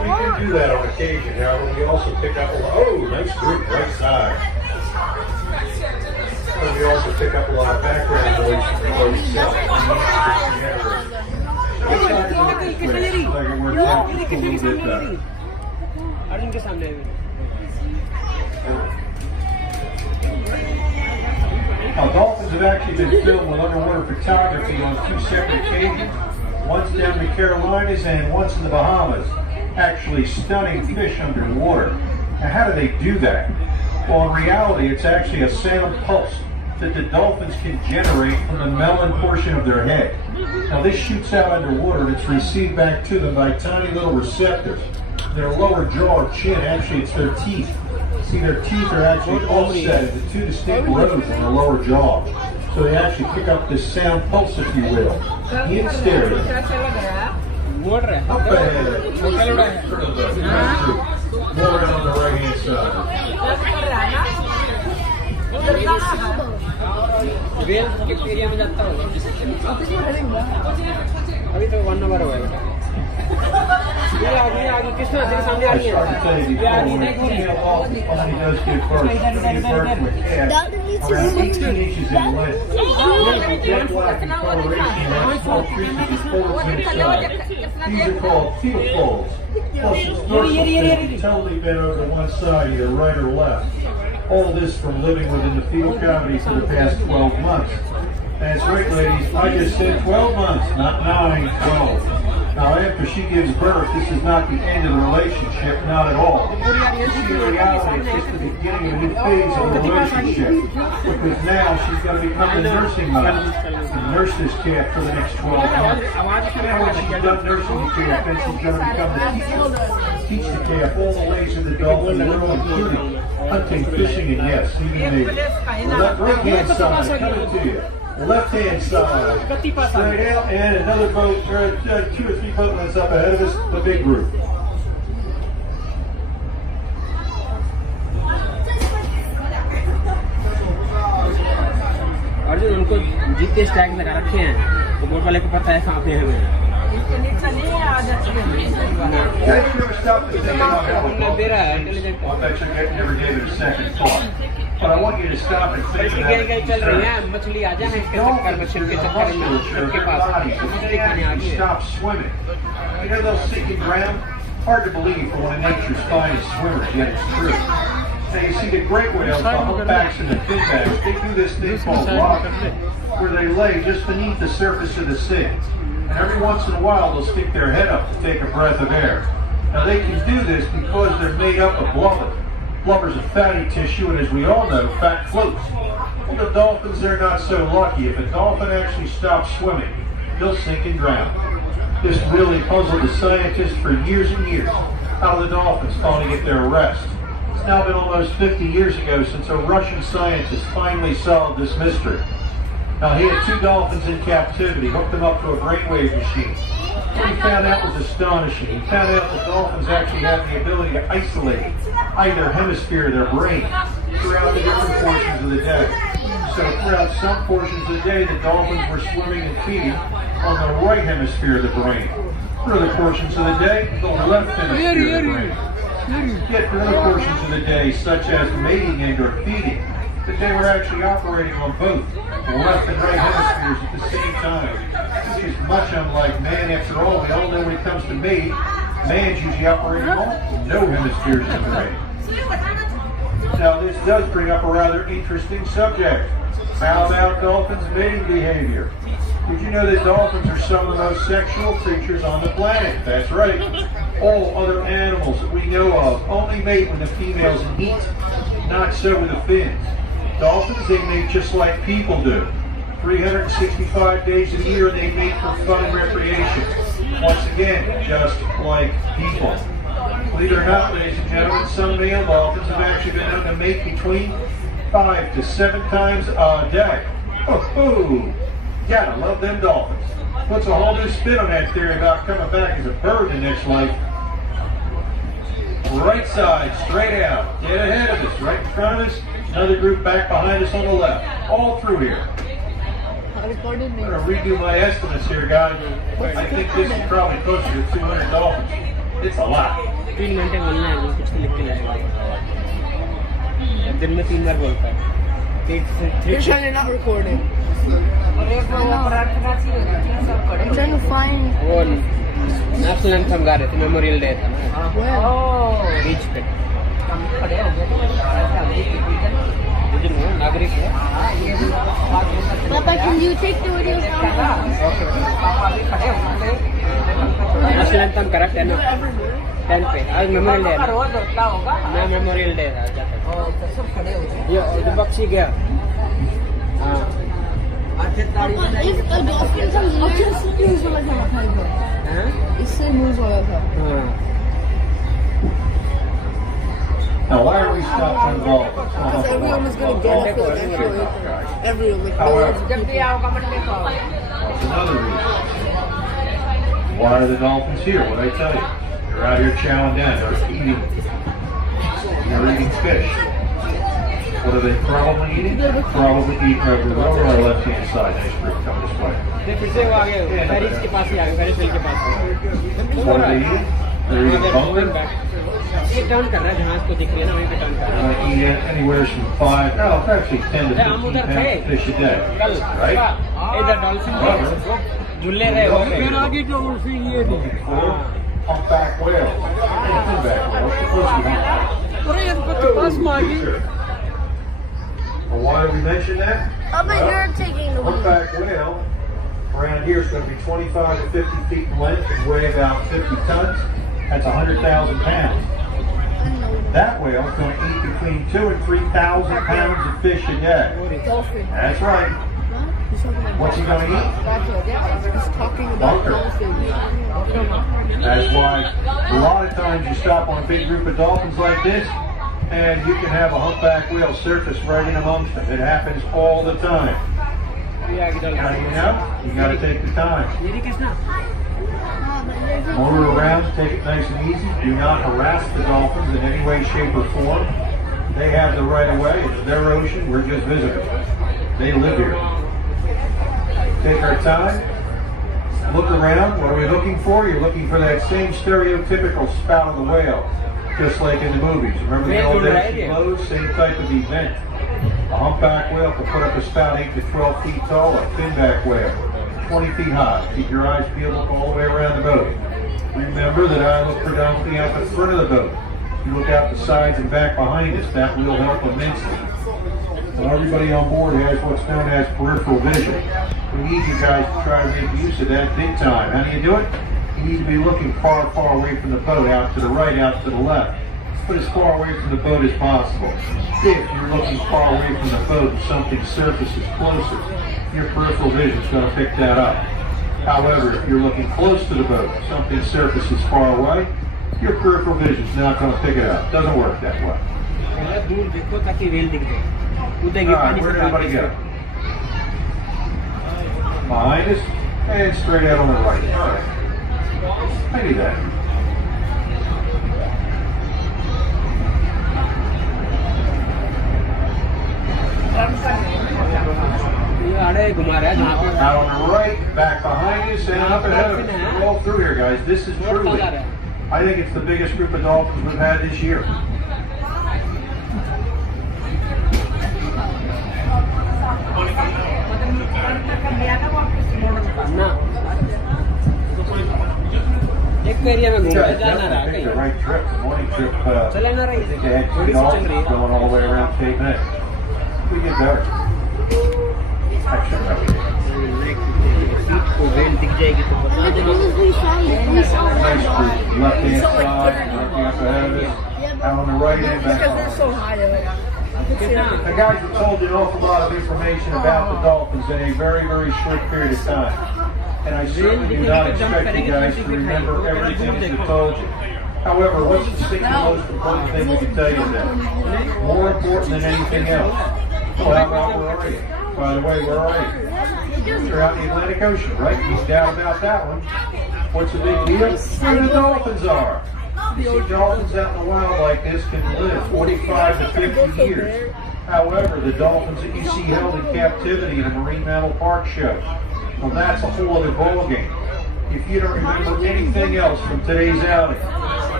We can do that on occasion. However, we also pick up nice group, right side. And we also pick up a lot of background noise from the boat itself. Like it works out a little bit better. Arjun के सामने है Now, Dolphins have actually been filmed with underwater photography on 2 separate occasions. Once down in the Carolinas and once in the Bahamas. Actually stunning fish underwater. Now, how do they do that? Well, in reality, it's actually a sound pulse that the dolphins can generate from the melon portion of their head. Now, this shoots out underwater and it's received back to them by tiny little receptors. Their lower jaw or chin, actually, it's their teeth. See, their teeth are actually offset into 2 distinct rows in their lower jaw. So they actually pick up this sound pulse, if you will, in stereo. मोड़ रहा है Up ahead. More on the right-hand side. Well के area में जाता होगा अभी तो 1 number हुआ है ये आगे किस तरह से सामने आ रही है ये आगे नहीं घूम Only does get first. He works with cats around 18 inches in length. Jet black in coloration and small creatures as folds inside. These are called fetal folds. Plus, its dorsal fin is totally bent over to one side, either right or left. All this from living within the fetal cavity for the past 12 months. That's right, ladies. I just said 12 months, not 9, 12. Now, after she gives birth, this is not the end of the relationship, not at all. In reality, it's just the beginning of a new phase of the relationship. Because now she's going to become the nursing mother and nurse this cat for the next 12 months. And when she's done nursing the cat, then she's going to become the teacher. Teach the cat all the ways of the dolphin world, including hunting, fishing, and yes, even mating. The right-hand side, coming to you. Left-hand side, straight out, and another boat, 2 or 3 boat lengths up ahead of us, the big group. Arjun उनको जीत के Stag लगा रखे हैं तो boat वाले को पता है कहाँ पे है Guys, you never stopped to think about how the दे रहा है dolphins intelligent Well, I bet you never gave it a second thought. But I want you to stop and think about गई it. चल रही है मछली आ जाए इसके चक्कर में छिल के चक्कर में उसके पास मछली खाने आ गई है Stop swimming. You know those sinking ground? Hard to believe for one of nature's finest swimmers, yet it's true. Now you see the great whales, the humpbacks and the finbacks, they do this thing called rocking, where they lay just beneath the surface of the sea. And every once in a while they'll stick their head up to take a breath of air. Now they can do this because they're made up of blubber. Blubber's a fatty tissue, and as we all know, fat floats. Well, the dolphins, they're not so lucky. If a dolphin actually stops swimming, they'll sink and drown. This really puzzled the scientists for years and years. How the dolphins finally get their rest? It's now been almost 50 years ago since a Russian scientist finally solved this mystery. Now, he had 2 dolphins in captivity, hooked them up to a brainwave machine. What he found out was astonishing. He found out that dolphins actually have the ability to isolate either hemisphere of their brain throughout the different portions of the day. So throughout some portions of the day, the dolphins were swimming and feeding on the right hemisphere of the brain. For other portions of the day, the left hemisphere of the brain. Yet for other portions of the day, such as mating and or feeding, that they were actually operating on both the left and right hemispheres at the same time. This is much unlike man. After all, we all know when it comes to mating, man's usually operating on no hemispheres in the brain. Now this does bring up a rather interesting subject. How about dolphins' mating behavior? Did you know that dolphins are some of the most sexual creatures on the planet? That's right. All other animals that we know of only mate when the females meet, not so with the fins. Dolphins, they mate just like people do. 365 days a year, and they mate for fun and recreation. Once again, just like people. Believe it or not, ladies and gentlemen, some male dolphins have actually been known to mate between 5 to 7 times a day. Oh, gotta love them dolphins. Puts a whole new spin on that theory about coming back as a bird in the next life. Right side, straight out, dead ahead of us, right in front of us. Another group back behind us on the left. All through here. I'm going to redo my estimates here, guys. I think this is probably closer to 200 dolphins. It's a lot. 3 घंटे बोलना है, कुछ तो लिख के लाएगा। दिन में 3 बार बोलता है। You're trying to not record it. और एक वो प्रार्थना सी होती है सब खड़े I'm trying to find. वो नेशनल एंथम गा रहे थे, मेमोरियल डे था ना, ओह बीच पे। हम खड़े हो गए मुझे नागरिक है। हाँ ये भी बात होता है। Papa, can you take the videos down? पापा भी खड़े हो गए नेशनल एंथम करेक्ट है ना? 10 पे आज मेमोरियल डे है ना? रोज होता होगा मैं मेमोरियल डे था जाता था। और तो सब खड़े हो गए ये दुबक्षी गया। हाँ अच्छे ताली Papa, if a dolphin comes near, just use like a tiger. हाँ इससे moves वाला था. हाँ। Now, why are we stopped on golf? Because everyone was gonna go for the actual anthem. Everyone, like, no However, one's जब भी आओगा Monday को That's another reason. Why are the Dolphins here? What I tell you? They're out here chowing down. They're eating fish. What are they probably eating? Probably eating over our left-hand side. Nice group coming this way. ये फिर से वो आ गए, Paris के पास ही आ गए, Paris हिल के पास। What are they eating? They're eating bunger. ये turn कर रहा है, जहाँ इसको दिख रही है ना वहीं पे टर्न कर रहा है। Eat anywhere from 5, actually 10 to 15 pounds of fish a day. कल Right? इधर डॉल्फिन झूले रहे हो गए। For humpback whales. Humpback whales. Supposed to be Sure. Well, why do we mention that? Papa, you're taking the video. Humpback whale around here is going to be 25 to 50 feet in length and weigh about 50 tons. That's 100,000 pounds. That whale is going to eat between 2,000 and 3,000 pounds of fish a day. dolphin. That's right. He's talking about What's he going to eat? He's talking about Bunker. dolphins. That's why a lot of times you stop on a big group of dolphins like this, and you can have a humpback whale surface right in amongst them. It happens all the time. ये आ गई How do dolphin. you know? You got to take the time. ये नहीं Kisna? Motor around, take it nice and easy. Do not harass the dolphins in any way, shape, or form. They have the right of way. It's their ocean. We're just visitors. They live here. Take our time. Look around. What are we looking for? You're looking for that same stereotypical spout of the whale, just like in the movies. Remember the old days? Same type of event. A humpback whale can put up a spout 8 to 12 feet tall. A finback whale, 20 feet high. Keep your eyes peeled up all the way around the boat. Remember that I look predominantly out the front of the boat. You look out the sides and back behind us. That will help immensely. So everybody on board has what's known as peripheral vision. We need you guys to try to make use of that big time. How do you do it? You need to be looking far, far away from the boat, out to the right, out to the left. Put as far away from the boat as possible. If you're looking far away from the boat and something surfaces closer, your peripheral vision is going to pick that up. However, if you're looking close to the boat, something surfaces far away, your peripheral vision is not going to pick it up. Doesn't work that way. दूर देखो ताकि rail दिख जाए। कूदेंगे All right, पानी से where did everybody बाहर। go? Behind us and straight out on the right. All right. Maybe that. ये आड़े घुमा रहा है जहाँ पे Out on the right, back behind us, and up ahead of us. We're all through here, guys. This is truly, I think it's the biggest group of dolphins we've had this year. ना एक area में You घूम guys जाना रहा definitely picked the कहीं right trip. The morning trip, चले ना I रही think they had थोड़ी two सी चल रही dolphins है going all the way around Cape May. We get better. Actually, no, we didn't. Seat को वेल दिख जाएगी तो बता Look, देना we saw Nice one. group. Left-hand side, looking up ahead of us. Out on the right and back Because they're behind so us. high, they're like, you could see them. The guys have told you an awful lot of information about the Dolphins in a very, very short period of time. And I certainly do not expect you guys to remember everything that they've told you. However, what's the single most important thing we can tell you today? More important than anything else. Well, how about where are you? By the way, where are you? You're out in the Atlantic Ocean, right? No doubt about that one. What's the big deal? Where the dolphins are. You see, dolphins out in the wild like this can live 45 to 50 years. However, the dolphins that you see held in captivity in a marine mammal park show, well, that's a whole other ballgame. If you don't remember anything else from today's outing,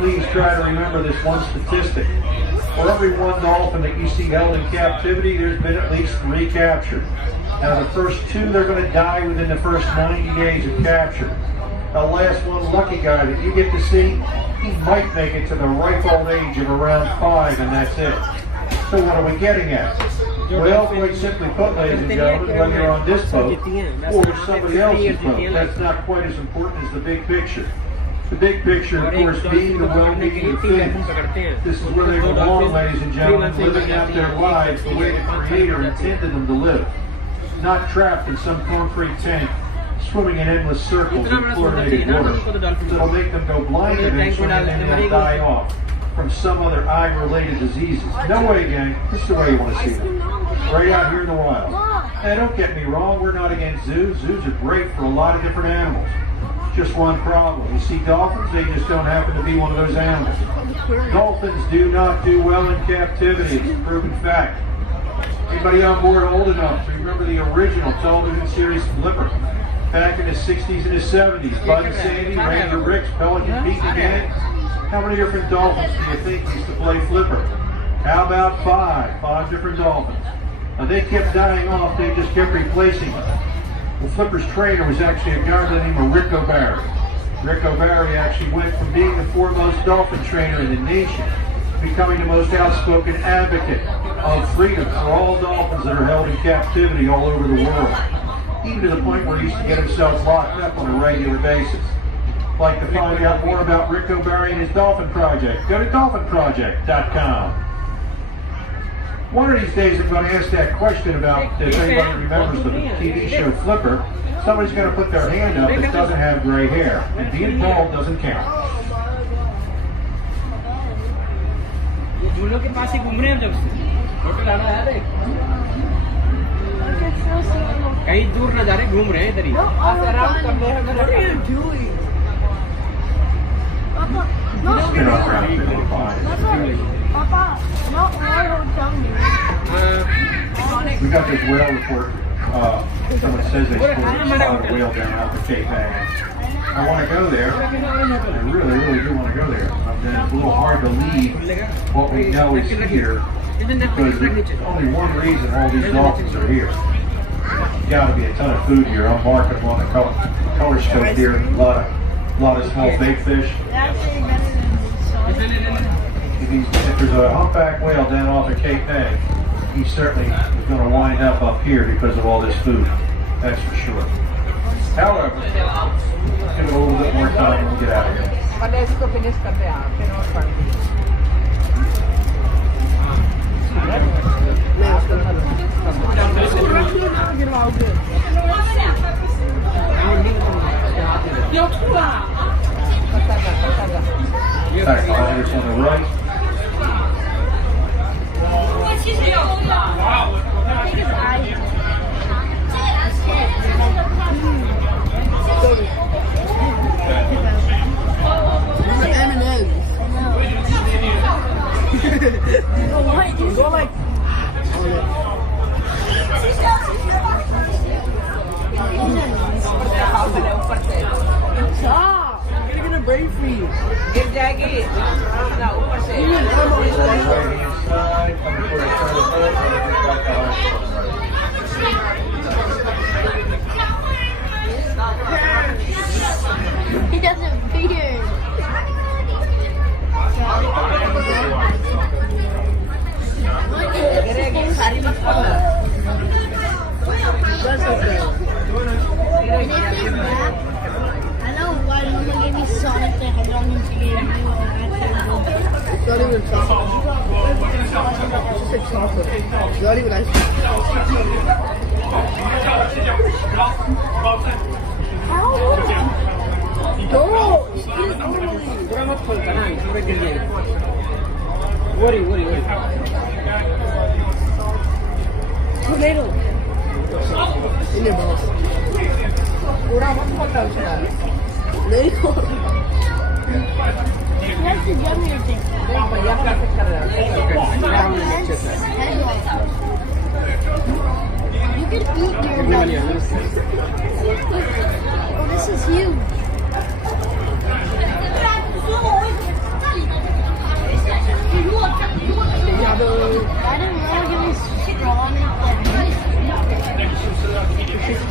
please try to remember this one statistic. For every one dolphin that you see held in captivity, there's been at least 3 captured. Now the first 2, they're going to die within the first 90 days of capture. The last one, lucky guy that you get to see, he might make it to the ripe old age of around 5, and that's it. So what are we getting at? Well, quite simply put, ladies and gentlemen, whether you're on this boat or somebody else's boat, that's not quite as important as the big picture. The big picture, of course, being the well-being of things. This is where they belong, ladies and gentlemen, living out their lives the way the Creator intended them to live. Not trapped in some concrete tank, swimming in endless circles in fluoridated water that'll make them go blind eventually and then they'll die off from some other eye-related diseases. No way, gang. This is the way you want to see them. Right out here in the wild. And don't get me wrong, we're not against zoos. Zoos are great for a lot of different animals. Just one problem. You see dolphins, they just don't happen to be one of those animals. Dolphins do not do well in captivity. It's a proven fact. Anybody on board old enough to remember the original television series Flipper? Back in the 60s and the 70s, Bud and Sandy, Randy Ricks, Pelican Pete and Dan. How many different dolphins do you think used to play Flipper? How about 5 different dolphins? Now they kept dying off, they just kept replacing them. Well, Flipper's trainer was actually a guy by the name of Rick O'Barry. Rick O'Barry actually went from being the foremost dolphin trainer in the nation, becoming the most outspoken advocate of freedom for all dolphins that are held in captivity all over the world. Even to the point where he used to get himself locked up on a regular basis. Like to find out more about Rick O'Barry and his Dolphin Project, go to dolphinproject.com. One of these days I'm going to ask that question about if anybody remembers the TV show Flipper. Somebody's going to put their hand up that doesn't have gray hair. And being bald doesn't count. कहीं दूर ना जा रहे, घूम रहे हैं इधर ही. What are you doing? Papa, no. Spin off around 55. Papa, no, don't tell me. We got this whale report. Someone says they spotted a whale down off the Cape May. I want to go there. I really do want to go there. Then it's a little hard to leave what we know is here because there's only one reason all these dolphins are here. There's got to be a ton of food here. I'm marking them on the color scope here. A lot of small bait fish. If there's a humpback whale down off of Cape May, he certainly is going to wind up here because of all this food. That's for sure. However, give it a little bit more time and we'll get out of here. Back on the right. Go like. Stop! You're gonna get a brain freeze. गिर जाएगी ना ऊपर से He doesn't beard. गिरेगी सारी मत करना I know why Mama gave me Sonic the Hedgehog and she gave me It's not even chocolate. It's just like chocolate. It's not even ice cream. No! पूरा मत खोलता ना, पूरा गिर जाएगा. Worry. Tomato. In your mouth. पूरा मत खोलना उसका Tomato. That's the yummier thing. भैया का फिट कर रहा है Hedgehog. You can eat your Oh, this is huge.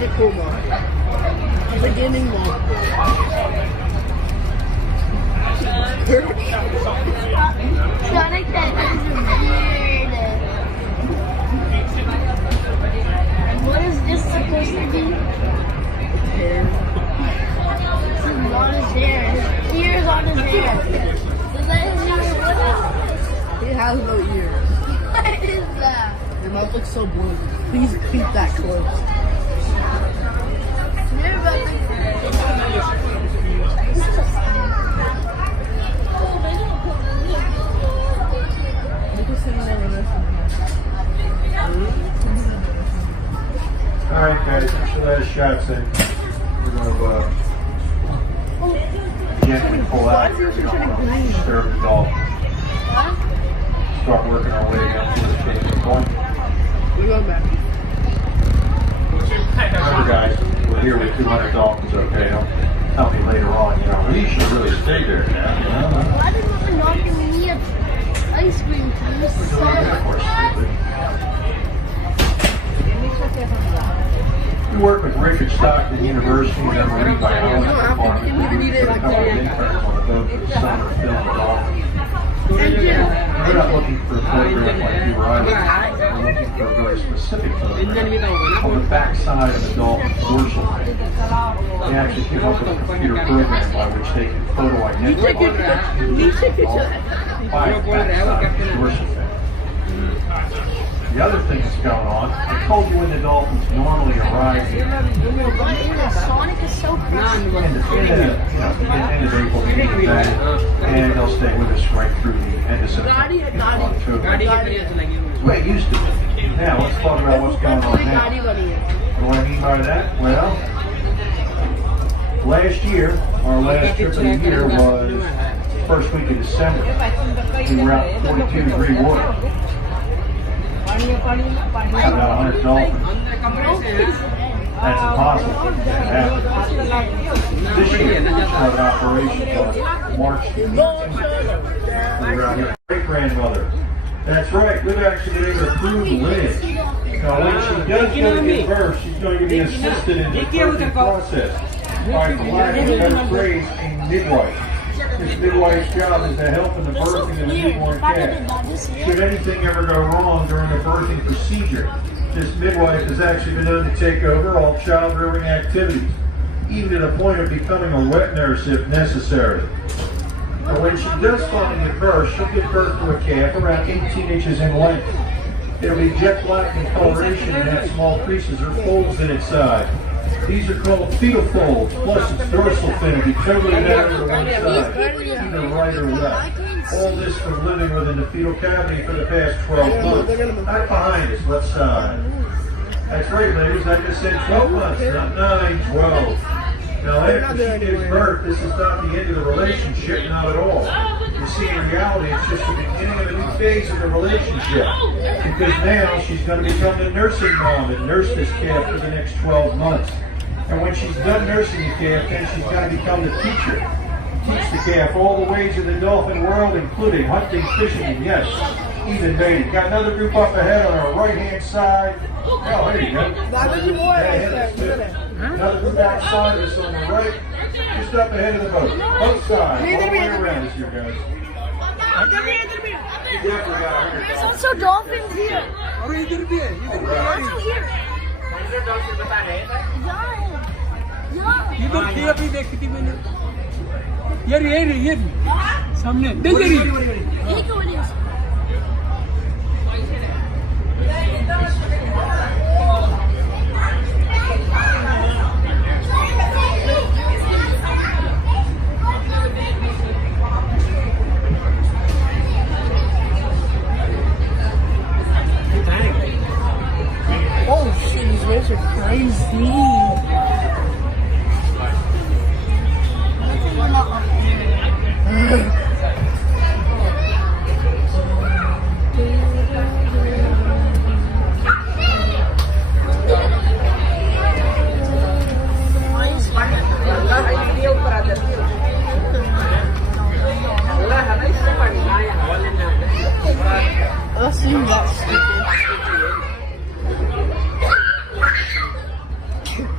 such a cool mom. She's a gaming mom. Sonic, that is weird. What is this supposed to be? Hair. This is not his hair. His ears on his hair. Is that his ear? He has no ears. What is that? Your mouth looks so blue. Please keep that close. Alright guys, so that is shots in. We're going to gently pull out. We don't want to disturb the Dolphins. Start working our way down to the taking point. We're going back. Remember guys, we're here with 200 Dolphins, okay? Don't tell me later on, we should really stay there now, Why did you not give me ice cream, please? Of course, stupid. We work with Richard Stockton University and then marine biology department. We did a couple of interns on the boat for the summer film and all. We're not looking for a program like you or I would. We're looking for a very specific program on the back side of the Dolphin dorsal fin. They actually came up with a computer program by which they can photo identify the back side of the dorsal fin. The other thing that's going on, I told you when the Dolphins normally arrive here. Sonic is so precious. In the end of April, beginning of May, and they'll stay with us right through the end of September. October. That's the way it used to be. Now, let's talk about what's going on now. What do I mean by that? Well, last year, our last trip of the year was first week of December. We were out in 42-degree water. Had about 100 dolphins. That's impossible. This year, we started operations on March 18th. We were out here. Great-grandmother. That's right. We've actually been able to prove Liz. Now, when she does go to give birth, she's going to be assisted in the birthing process by, for lack of a better phrase, a midwife. This midwife's job is to help in the birthing of the newborn calf. Should anything ever go wrong during the birthing procedure, this midwife has actually been known to take over all child-rearing activities, even to the point of becoming a wet nurse if necessary. Now, when she does finally give birth, she'll give birth to a calf around 18 inches in length. It'll be jet black in coloration and have small creases or folds in its side. These are called fetal folds, plus its dorsal fin will be totally down to one side, either right or left. All this from living within the fetal cavity for the past 12 months. Not behind us, left side. That's right, ladies, like I said, 12 months, not 9, 12. Now, after she gives birth, this is not the end of the relationship, not at all. You see, in reality, it's just the beginning of a new phase of the relationship. Because now she's going to become the nursing mom and nurse this calf for the next 12 months. And when she's done nursing the calf, then she's going to become the teacher. Teach the calf all the ways of the dolphin world, including hunting, fishing, and yes, even mating. Got another group up ahead on our right-hand side. Oh, there you go. Another group outside of us on the right, just up ahead of the boat. Both sides, all the way around us here, guys. There's also dolphins here. Also here. Oh shit, these waves are crazy. Let's see that stupid.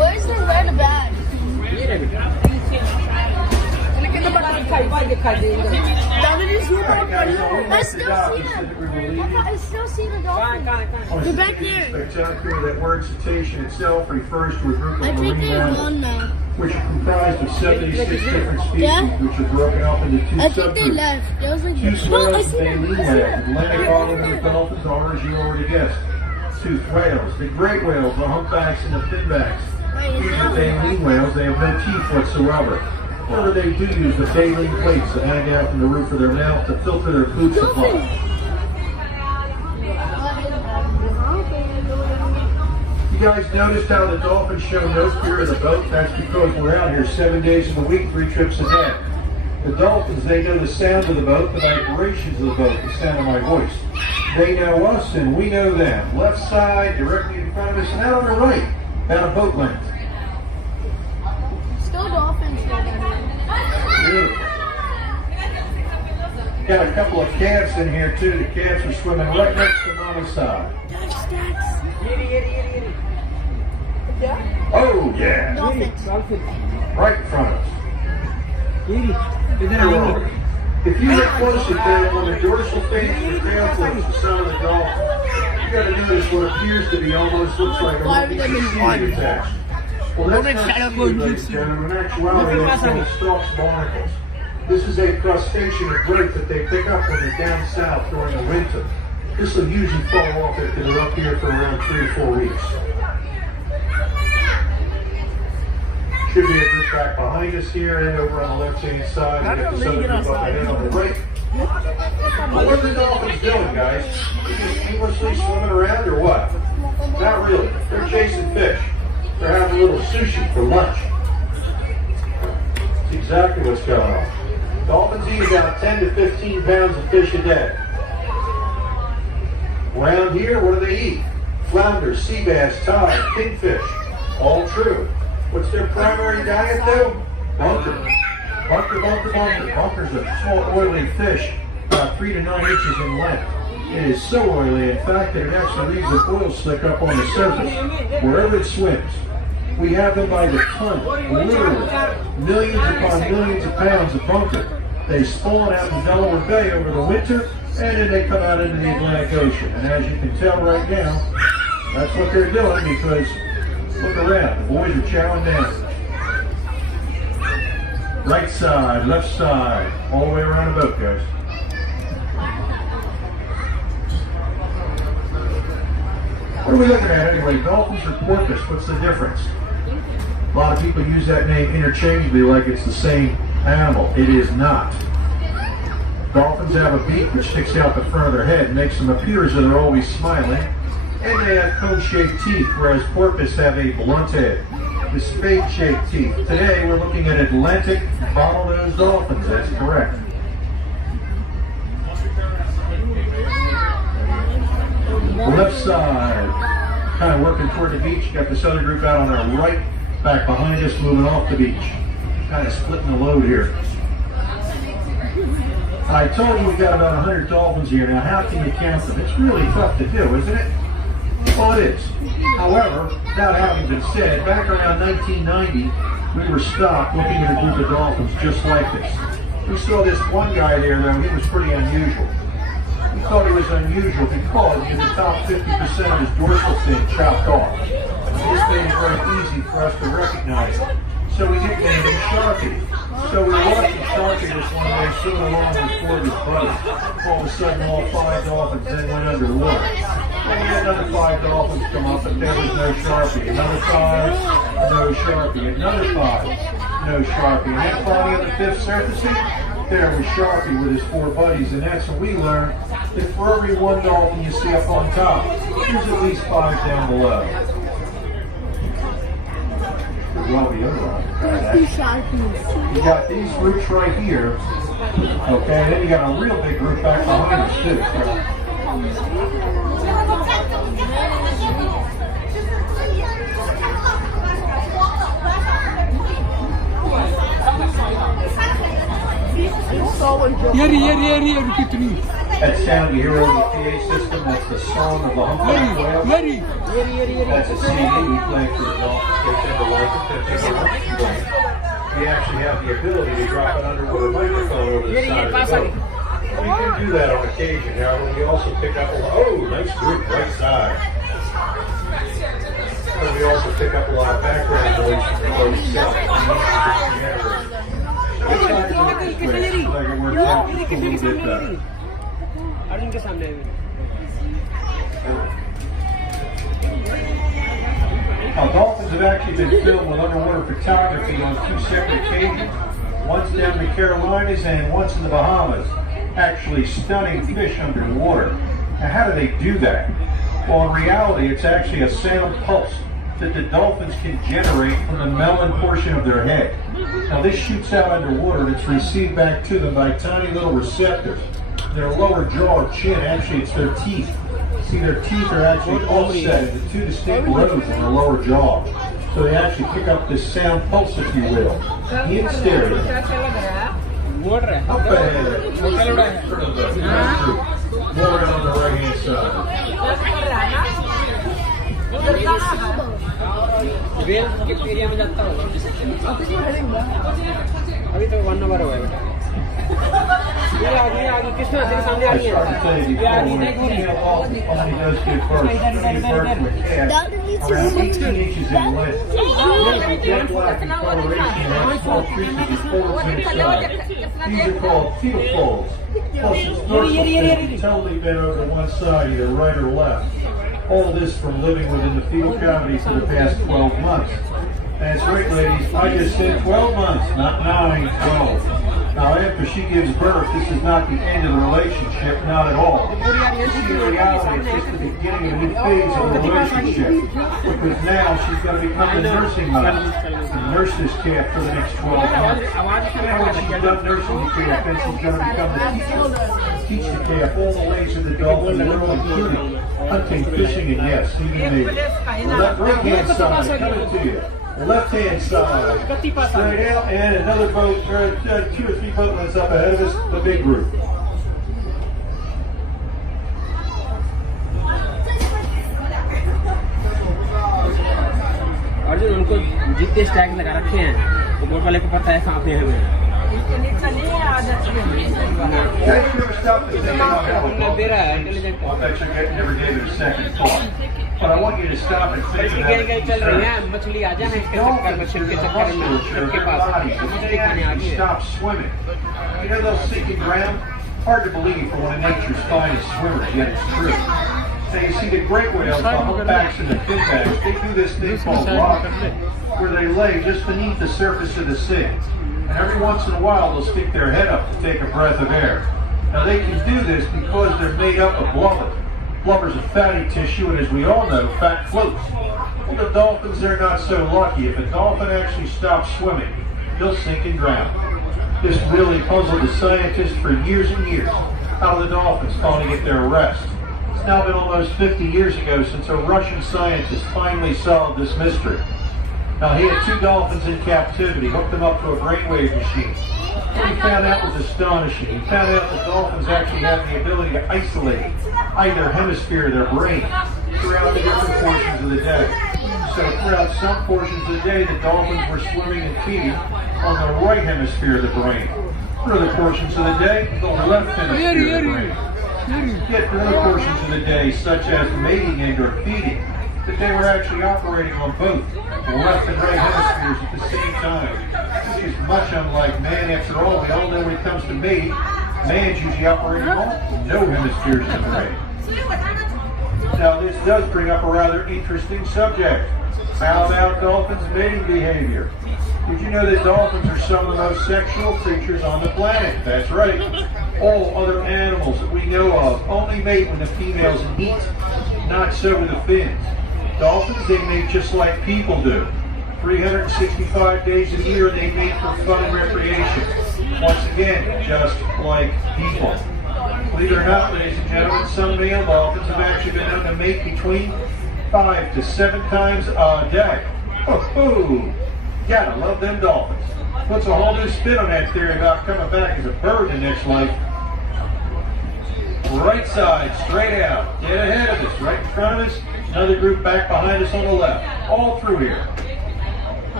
Did you zoom up right now? I still see them. Papa, I still see the dolphins. They're back there. Spectacular. That word cetacean itself refers to a group I of think marine they're mammals, gone now. which are comprised of 76 different species, Yeah? which are broken up into two I think they subgroups. left. There was like Toothed no, I whales, see them. baleen I see whales, them. Atlantic olive dolphins are, as you already guessed, toothed whales. The great whales, the humpbacks and the finbacks. These are baleen whales. They have no teeth whatsoever. However, they do use the baleen plates that hang out from the roof of their mouth to filter their food supply. You guys noticed how the dolphins show no fear of the boat? That's because we're out here 7 days of the week, 3 trips a day. The dolphins, they know the sound of the boat, the vibrations of the boat, the sound of my voice. They know us and we know them. Left side, directly in front of us, and out on the right, about a boat length. Still dolphins. Beautiful. Got a couple of calves in here too. The calves are swimming right next to Mama's side. Oh yeah, right in front of us. If you look closely there on the dorsal face and tail flips the side of the dolphin, you got to notice what appears to be almost looks like a seaweed attached. Well, that's not seaweed, ladies and gentlemen. In actuality, that's called stalks barnacles. This is a crustacean of growth that they pick up when they're down south during the winter. This will usually fall off after they're up here for around 3 or 4 weeks. Should be a group back behind us here and over on the left-hand side. We got this other group up ahead on the right. What are the dolphins doing, guys? They're just aimlessly swimming around or what? Not really. They're chasing fish. They're having a little sushi for lunch. That's exactly what's going on. Dolphins eat about 10 to 15 pounds of fish a day. Around here, what do they eat? Flounder, sea bass, tide, kingfish. All true. What's their primary diet though? Bunker. Bunker. Bunker's a small oily fish, about 3 to 9 inches in length. It is so oily, in fact, that it actually leaves an oil slick up on the surface, wherever it swims. We have them by the ton, literally, millions upon millions of pounds of bunker. They spawn out in Delaware Bay over the winter, and then they come out into the Atlantic Ocean. And as you can tell right now, that's what they're doing because look around, the boys are chowing down. Right side, left side, all the way around the boat, guys. What are we looking at anyway? Dolphins or porpoise? What's the difference? A lot of people use that name interchangeably like it's the same animal. It is not. Dolphins have a beak which sticks out the front of their head and makes them appear as though they're always smiling. And they have cone-shaped teeth, whereas porpoise have a blunt head with spade-shaped teeth. Today we're looking at Atlantic bottlenose dolphins. That's correct. Left side, kind of working toward the beach. Got this other group out on our right, back behind us, moving off the beach. Kind of splitting the load here. I told you we've got about 100 dolphins here. Now, how can you count them? It's really tough to do, isn't it? Well, it is. However, that having been said, back around 1990, we were stopped looking at a group of dolphins just like this. We saw this one guy there, though. He was pretty unusual. We thought he was unusual because he had the top 50% of his dorsal fin chopped off. This made it very easy for us to recognize him. So we nicknamed him Sharky. So we were watching Sharky this one day, swimming along with 4 of his buddies. All of a sudden, all 5 dolphins then went underwater. And we had another 5 dolphins come up, but there was no Sharpie. Another 5, no Sharpie. Another 5, no Sharpie. And then finally on the 5th surfacing, there was Sharpie with his 4 buddies. And that's when we learned that for every 1 dolphin you see up on top, there's at least 5 down below. Well, the other one. You got these groups right here. Okay, and then you got a real big group back behind us too. That sound you hear over the PA system, that's the song of the humpback whale. That's a CD we play for the Dolphins. They tend to like it. We actually have have the ability to drop an underwater microphone over the side of the boat. We do that on occasion. However, we also pick up a lot. Oh, nice group, right side. And we also pick up a lot of background noise from the boat itself. So we try to do it this way so that it works out a little bit better. Arjun के सामने Now, dolphins have actually been filmed with underwater photography on 2 separate occasions. Once down in the Carolinas and once in the Bahamas. Actually stunning fish underwater. Now, how do they do that? Well, in reality, it's actually a sound pulse that the dolphins can generate from the melon portion of their head. Now, this shoots out underwater and it's received back to them by tiny little receptors. Their lower jaw or chin, actually, it's their teeth. See, their teeth are actually offset into 2 distinct rows in their lower jaw. So they actually pick up this sound pulse, if you will, in stereo. मोड़ रहा है Up ahead. मोड़ रहा है More on the right hand side. Well के area में जाता होगा अभी तो 1 नंबर हुआ है बेटा ये आगे कृष्णा तेरे सामने आ I रही है started saying ये before, आगे when देख रही है only does give birth to 30 birds from a calf, around 18 inches in length. Jet black in coloration and has small creases with folds inside. These are called fetal folds. Plus, its dorsal fin is totally bent over to one side, either right or left. All this from living within the fetal cavity for the past 12 months. That's right, ladies. I just said 12 months, not 9, 12. Now, after she gives birth, this is not the end of the relationship, not at all. In reality, it's just the beginning of a new phase of the relationship. Because now she's going to become the nursing mother and nurse this calf for the next 12 months. And when she's done nursing the calf, then she's going to become the teacher. Teach the calf all the ways of the dolphin world, including hunting, fishing, and yes, even mating. The right-hand side, coming to you. Left hand side, straight out, and another boat, 2 or 3 boatmans up ahead of us, the big group. Arjun उनको जितने Stag लगा रखे हैं तो boat वाले को पता है कहाँ पे है हमें दे रहा है intelligent I bet you're getting every day their second thought. But I want you to stop and think about गई चल रही है मछली आ जाए इसके चक्कर में के चक्कर में इसके पास मछली खाने आ गई है stop swimming. You know those sinking ground? Hard to believe for one of nature's finest swimmers, yet it's true. Now you see the great whales, the humpbacks and the finbacks, they do this thing called rocking, where they lay just beneath the surface of the sea. And every once in a while they'll stick their head up to take a breath of air. Now they can do this because they're made up of blubber. Blubber's a fatty tissue, and as we all know, fat floats. Well, the dolphins, they're not so lucky. If a dolphin actually stops swimming, they'll sink and drown. This really puzzled the scientists for years and years. How the dolphins finally get their rest. It's now been almost 50 years ago since a Russian scientist finally solved this mystery. Now, he had 2 dolphins in captivity, hooked them up to a brainwave machine. What he found out was astonishing. He found out that dolphins actually have the ability to isolate either hemisphere of their brain throughout the different portions of the day. So throughout some portions of the day, the dolphins were swimming and feeding on the right hemisphere of the brain. For other portions of the day, the left hemisphere of the brain. Yet for other portions of the day, such as mating and or feeding, that they were actually operating on both left and right hemispheres at the same time. This is much unlike man. After all, we all know when it comes to mating, man's usually operating on no hemispheres in the brain. Now this does bring up a rather interesting subject. How about dolphins' mating behavior? Did you know that dolphins are some of the most sexual creatures on the planet? That's right. All other animals that we know of only mate when the females eat, not so with the fins. Dolphins, they mate just like people do. 365 days a year they mate for fun and recreation. Once again, just like people. Believe it or not, ladies and gentlemen, some male dolphins have actually been known to mate between 5 to 7 times a day. Oh, gotta love them dolphins. Puts a whole new spin on that theory about coming back as a bird in the next life. Right side, straight out, dead ahead of us, right in front of us. Another group back behind us on the left. All through here.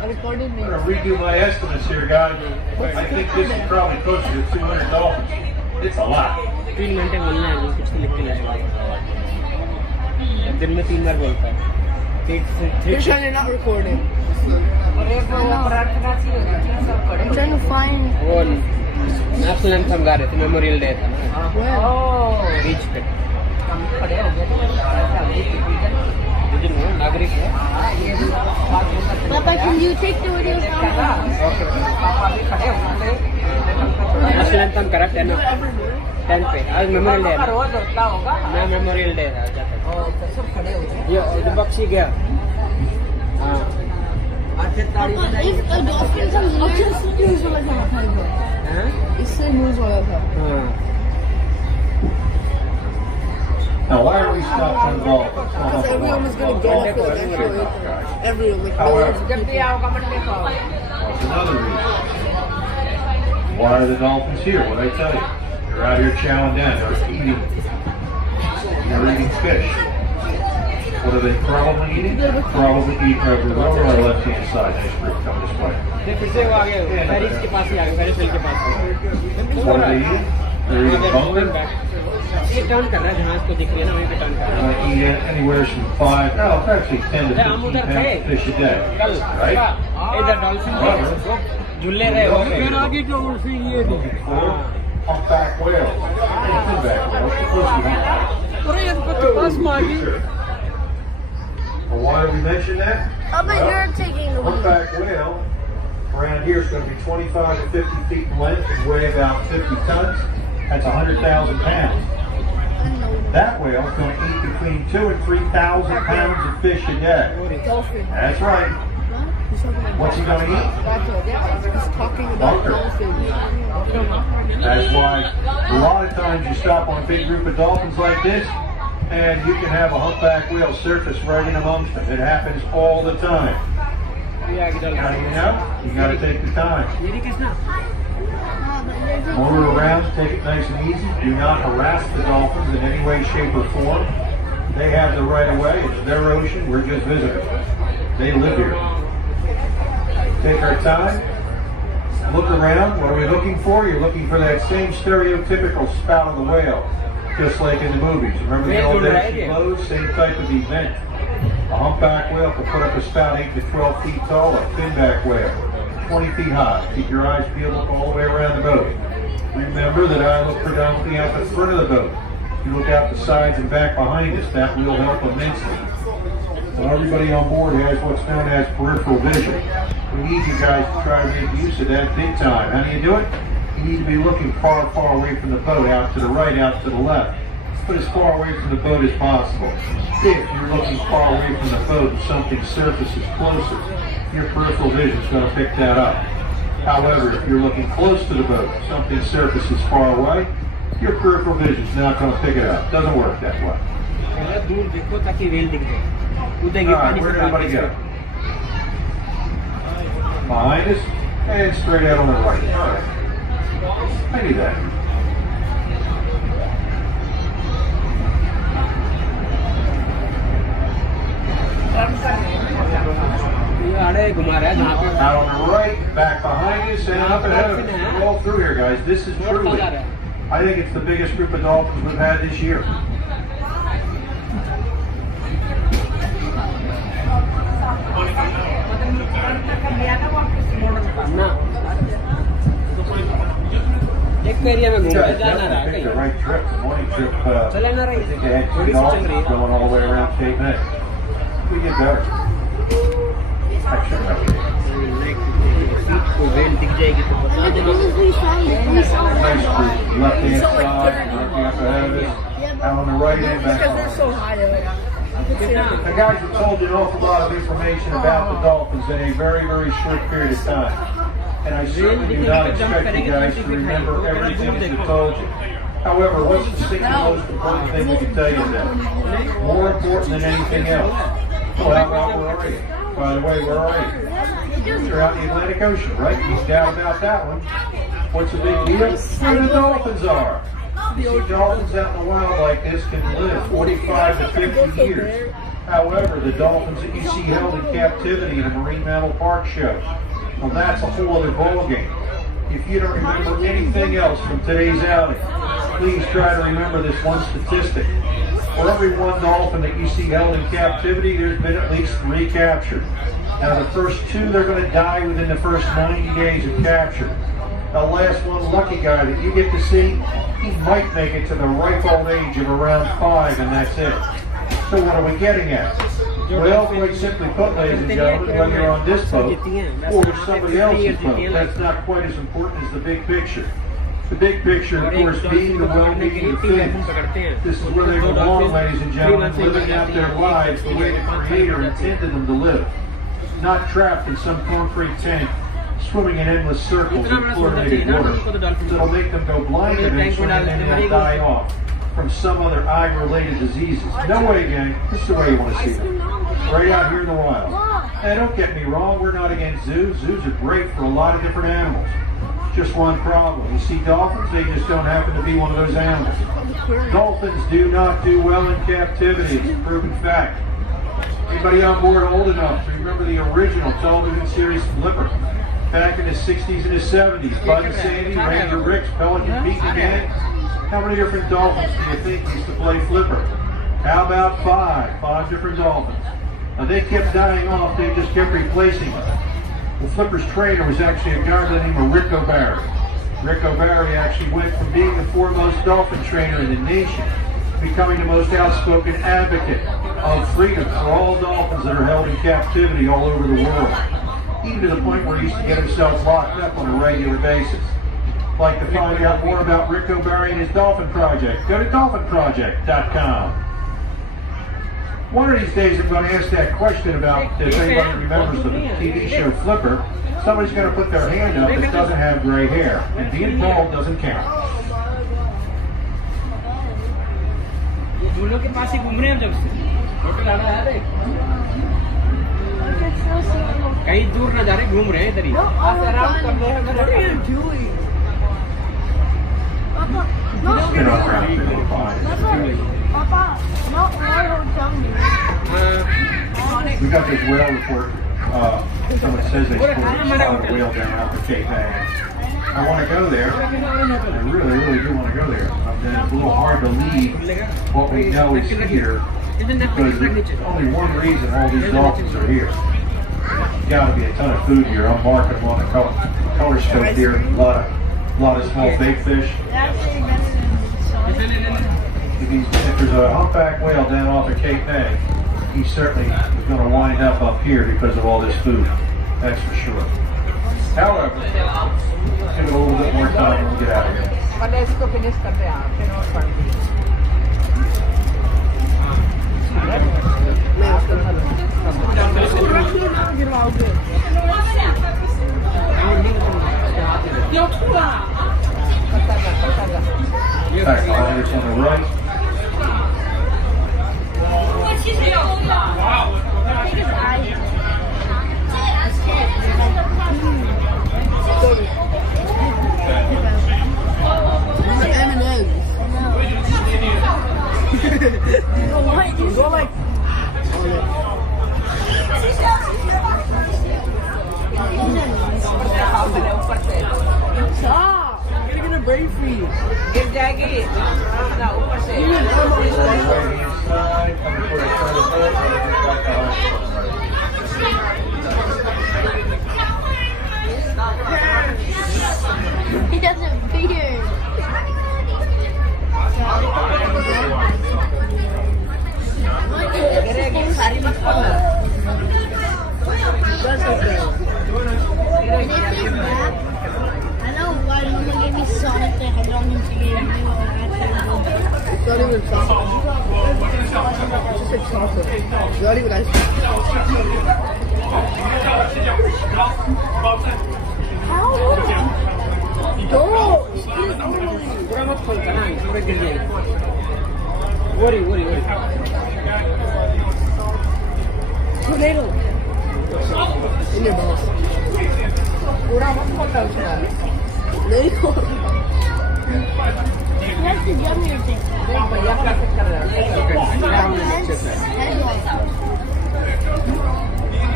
recorded me. I'm going to redo my estimates here, guys. I think this is probably closer to 200 Dolphins. It's a lot. 3 घंटे बोलना है, कुछ तो लिख के लाएगा। दिन में 3 बार बोलता है। You're trying to not record it. अरे वो प्रार्थना सी हो रही थी सब खड़े I'm trying to find. वो नेशनल एंथम गा रहे थे, मेमोरियल डे था ना, बीच पे। हम खड़े हो गए थे नागरिक है। Papa, can you take the videos down? पापा भी खड़े हो गए नेशनल एंथम करेक्ट है ना? 10 पे। आज मेमोरियल डे है। रोज होता होगा मैं मेमोरियल डे था जाता। तो सब खड़े हो गए ये बख्शी गया। हाँ। अच्छे ताली Papa, if a dolphin comes here, news वाला था भाई। हैं? इससे न्यूज़ वाला था। हाँ। Now, why are we stopped on Dolphins? Because everyone was going to go up for the national anthem. Everyone, like However, millions of जब भी आओगा मंडे को That's another reason. Why are the Dolphins here? What I tell you? They're out here chowing down. They're eating. They're eating fish. What are they probably eating? They're probably eating over our left-hand side. Nice group come this way. ये फिर से वो आ गए, Paris के पास ही आ गए, Paris हिल के पास। What are they eating? They're eating bunker. ये turn कर रहा है, जहाँ इसको दिख रही है ना, वहीं पे टर्न कर रहा है। Eat anywhere from 5, no, it's actually 10 to 15 pounds of fish a day. कल Right? इधर डॉल्फिन वो झूले रहे हो गए। Looking for humpback whales. Finback whales. Supposed to be humpback. Well, why did we mention that? Papa, you're taking the video. Humpback whale around here is going to be 25 to 50 feet in length and weigh about 50 tons. That's 100,000 pounds. That whale is going to eat between 2,000 and 3,000 pounds of fish a day. dolphin. That's right. He's talking about What's he going to eat? He's talking about Bunker. dolphins. That's why a lot of times you stop on a big group of dolphins like this, and you can have a humpback whale surface right in amongst them. It happens all the time. ये आगे How do dolphin. you know? You got to take the time. मेरी Kisna? Motor around, take it nice and easy. Do not harass the dolphins in any way, shape, or form. They have the right of way. It's their ocean. We're just visitors. They live here. Take our time. Look around. What are we looking for? You're looking for that same stereotypical spout of the whale, just like in the movies. Remember the old days clothes? Same type of event. A humpback whale can put up a spout 8 to 12 feet tall. A finback whale, 20 feet high. Keep your eyes peeled all the way around the boat. Remember that I look predominantly out the front of the boat. You look out the sides and back behind us. That will help immensely. So everybody on board has what's known as peripheral vision. We need you guys to try to make use of that big time. How do you do it? You need to be looking far, far away from the boat, out to the right, out to the left. Put as far away from the boat as possible. If you're looking far away from the boat and something surfaces closer, your peripheral vision is going to pick that up. However, if you're looking close to the boat, something surfaces far away, your peripheral vision is not going to pick it up. Doesn't work that way. दूर देखो ताकि rail दिख जाए। कूदेंगे All right, पानी से where'd everybody काट go? Behind us and straight out on the right. All right. I knew that. ये आड़े घुमा रहा है जहाँ पे Out on the right, back behind us, and up ahead of us. We're all through here, guys. This is truly, I think it's the biggest group of dolphins we've had this year. ना एक area में You घूम guys रहा है, जाना रहा है definitely picked the कहीं। right trip. The morning trip, चले ना रही they had थोड़ी two सी चल रही dolphins है। going all the way around Cape May. We did better. Actually, no, we didn't. Seat को वेल दिख जाएगी तो बता Look at देना। this, we found it. We saw one Nice dog. group. Left-hand side, looking up ahead of us. Out on the right and back Because on. they're so high, they're like, I could see everything. The guys have told you an awful lot of information about the Dolphins in a very, very short period of time. And I certainly do not expect you guys to remember everything that they told you. However, what's the single most important thing we can tell you today? More important than anything else. Well, how about where are you? By the way, where are you? You're out in the Atlantic Ocean, right? No doubt about that one. What's the big deal? Where the dolphins are. You see, dolphins out in the wild like this can live 45 to 50 years. However, the dolphins that you see held in captivity in a marine mammal park show, well, that's a whole other ballgame. If you don't remember anything else from today's outing, please try to remember this one statistic. For every one dolphin that you see held in captivity, there's been at least 3 captured. Now, the first 2, they're going to die within the first 90 days of capture. The last one, lucky guy that you get to see, he might make it to the ripe old age of around 5, and that's it. So what are we getting at? Well, quite simply put, ladies and gentlemen, whether you're on this boat or somebody else's boat, that's not quite as important as the big picture. The big picture, of course, being the well-being of fins. This is where they belong, ladies and gentlemen, living out their lives the way the Creator intended them to live. Not trapped in some concrete tank, swimming in endless circles in fluoridated water that'll make them go blind eventually and then they'll die off from some other eye-related diseases. No way, gang. This is the way you want to see them. Right out here in the wild. And don't get me wrong, we're not against zoos. Zoos are great for a lot of different animals. Just one problem. You see dolphins, they just don't happen to be one of those animals. Dolphins do not do well in captivity. It's a proven fact. Anybody on board old enough to remember the original television series Flipper? Back in the 60s and the 70s, Bud and Sandy, Ranger Rick's, Pelican Pete and Gang. How many different dolphins do you think used to play Flipper? How about 5 different dolphins? Now, they kept dying off, they just kept replacing them. Well, Flipper's trainer was actually a guy by the name of Rick O'Barry. Rick O'Barry actually went from being the foremost dolphin trainer in the nation to becoming the most outspoken advocate of freedom for all dolphins that are held in captivity all over the world. Even to the point where he used to get himself locked up on a regular basis. Like to find out more about Rick O'Barry and his Dolphin Project, go to dolphinproject.com. One of these days I'm going to ask that question about if anybody remembers the TV show Flipper. Somebody's going to put their hand up that doesn't have gray hair, and being bald doesn't count. कहीं दूर ना जा रहे, घूम रहे हैं इधर ही। What are you doing? You know, around here, they're fine. Papa, no, don't tell me. We got this whale report. Someone says they spotted a whale down off the Cape May. I want to go there. I really do want to go there. Then it's a little hard to leave what we know is here, because there's only one reason all these dolphins are here. Got to be a ton of food here. I'm marking them on the color scope here. A lot of small big fish. If there's a humpback whale down off of Cape May, he certainly is going to wind up here because of all this food. That's for sure. However, give it a little bit more time and we'll get out of here. Back on this on the right. Go like. Stop! You're gonna brain freeze. Get jagged. No, ऊपर से. He doesn't beard. सारी मत खाना. I know why you gave me Sonic the Hedgehog and she gave me It's not even chocolate. It's just like chocolate. It's not even ice cream. How? Don't! पूरा मत खोल करना, पूरा गिर जाएगा। Worry. Tornado! In your mouth. पूरा मत खोलता उसमें. नहीं खोल. That's the yummier thing. देख भैया क्या कर रहा है. Okay, Hedgehog.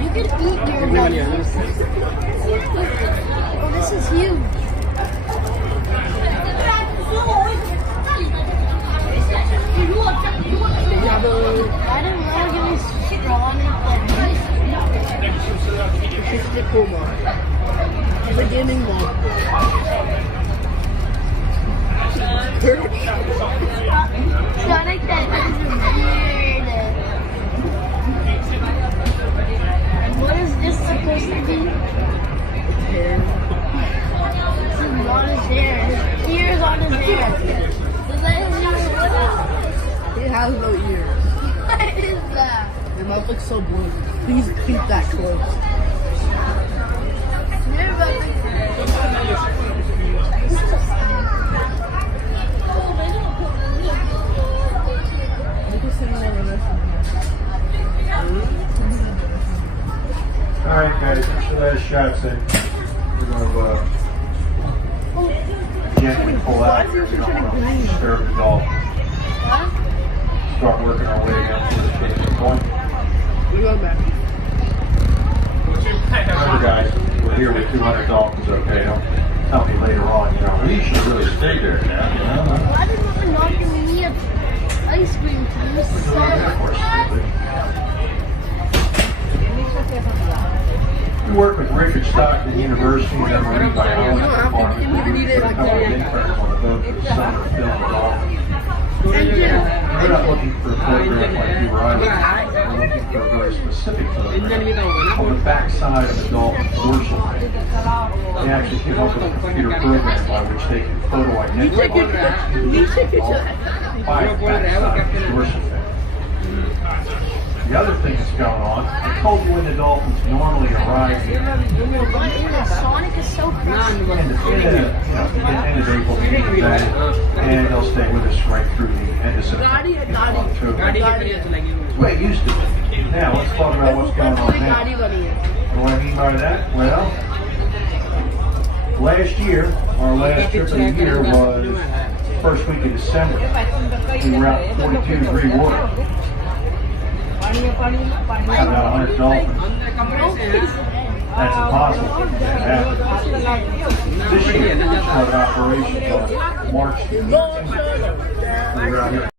could eat your veggies. Oh, this is huge. I didn't want to give me straw in It's the cool one. It's a gaming one. Sonic, that is weird. And what is this supposed to be? Hair. This is not his hair. His ears on his hair. Does that his ears? He has no ears. What is that? Your mouth looks so blue. Please keep that close. Alright guys, so that shot's in. We're going to gently pull out. We don't want to disturb the Dolphins. Start working our way down to the kicking point. We're going back. Remember guys, we're here with 200 Dolphins, okay? Don't tell me later on, you know, we should really stay there now, you know? Why did you not give me ice cream, please? Of course, stupid. We work with Richard Stockton University and then marine biology department. We put a couple of interns on the boat for the summer to film the Dolphins. We're not looking for a program like you or I would. We're looking for a very specific program on the back side of the Dolphin dorsal fin. They actually came up with a computer program by which they can photo identify by the back side of the dorsal fin. The other thing that's going on, I told you when the Dolphins normally arrive in What is it? Sonic is so crazy. end of April, beginning of May, and they'll stay with us right through the end of September. Way used to it. Now let's talk about what's going on now. You know what I mean by that? Well, last year, our last trip of the year was first week of December. We were out in 42-degree water. Had about 100 dolphins. That's impossible. That happened. This year, we started operations on March 18th. We were out here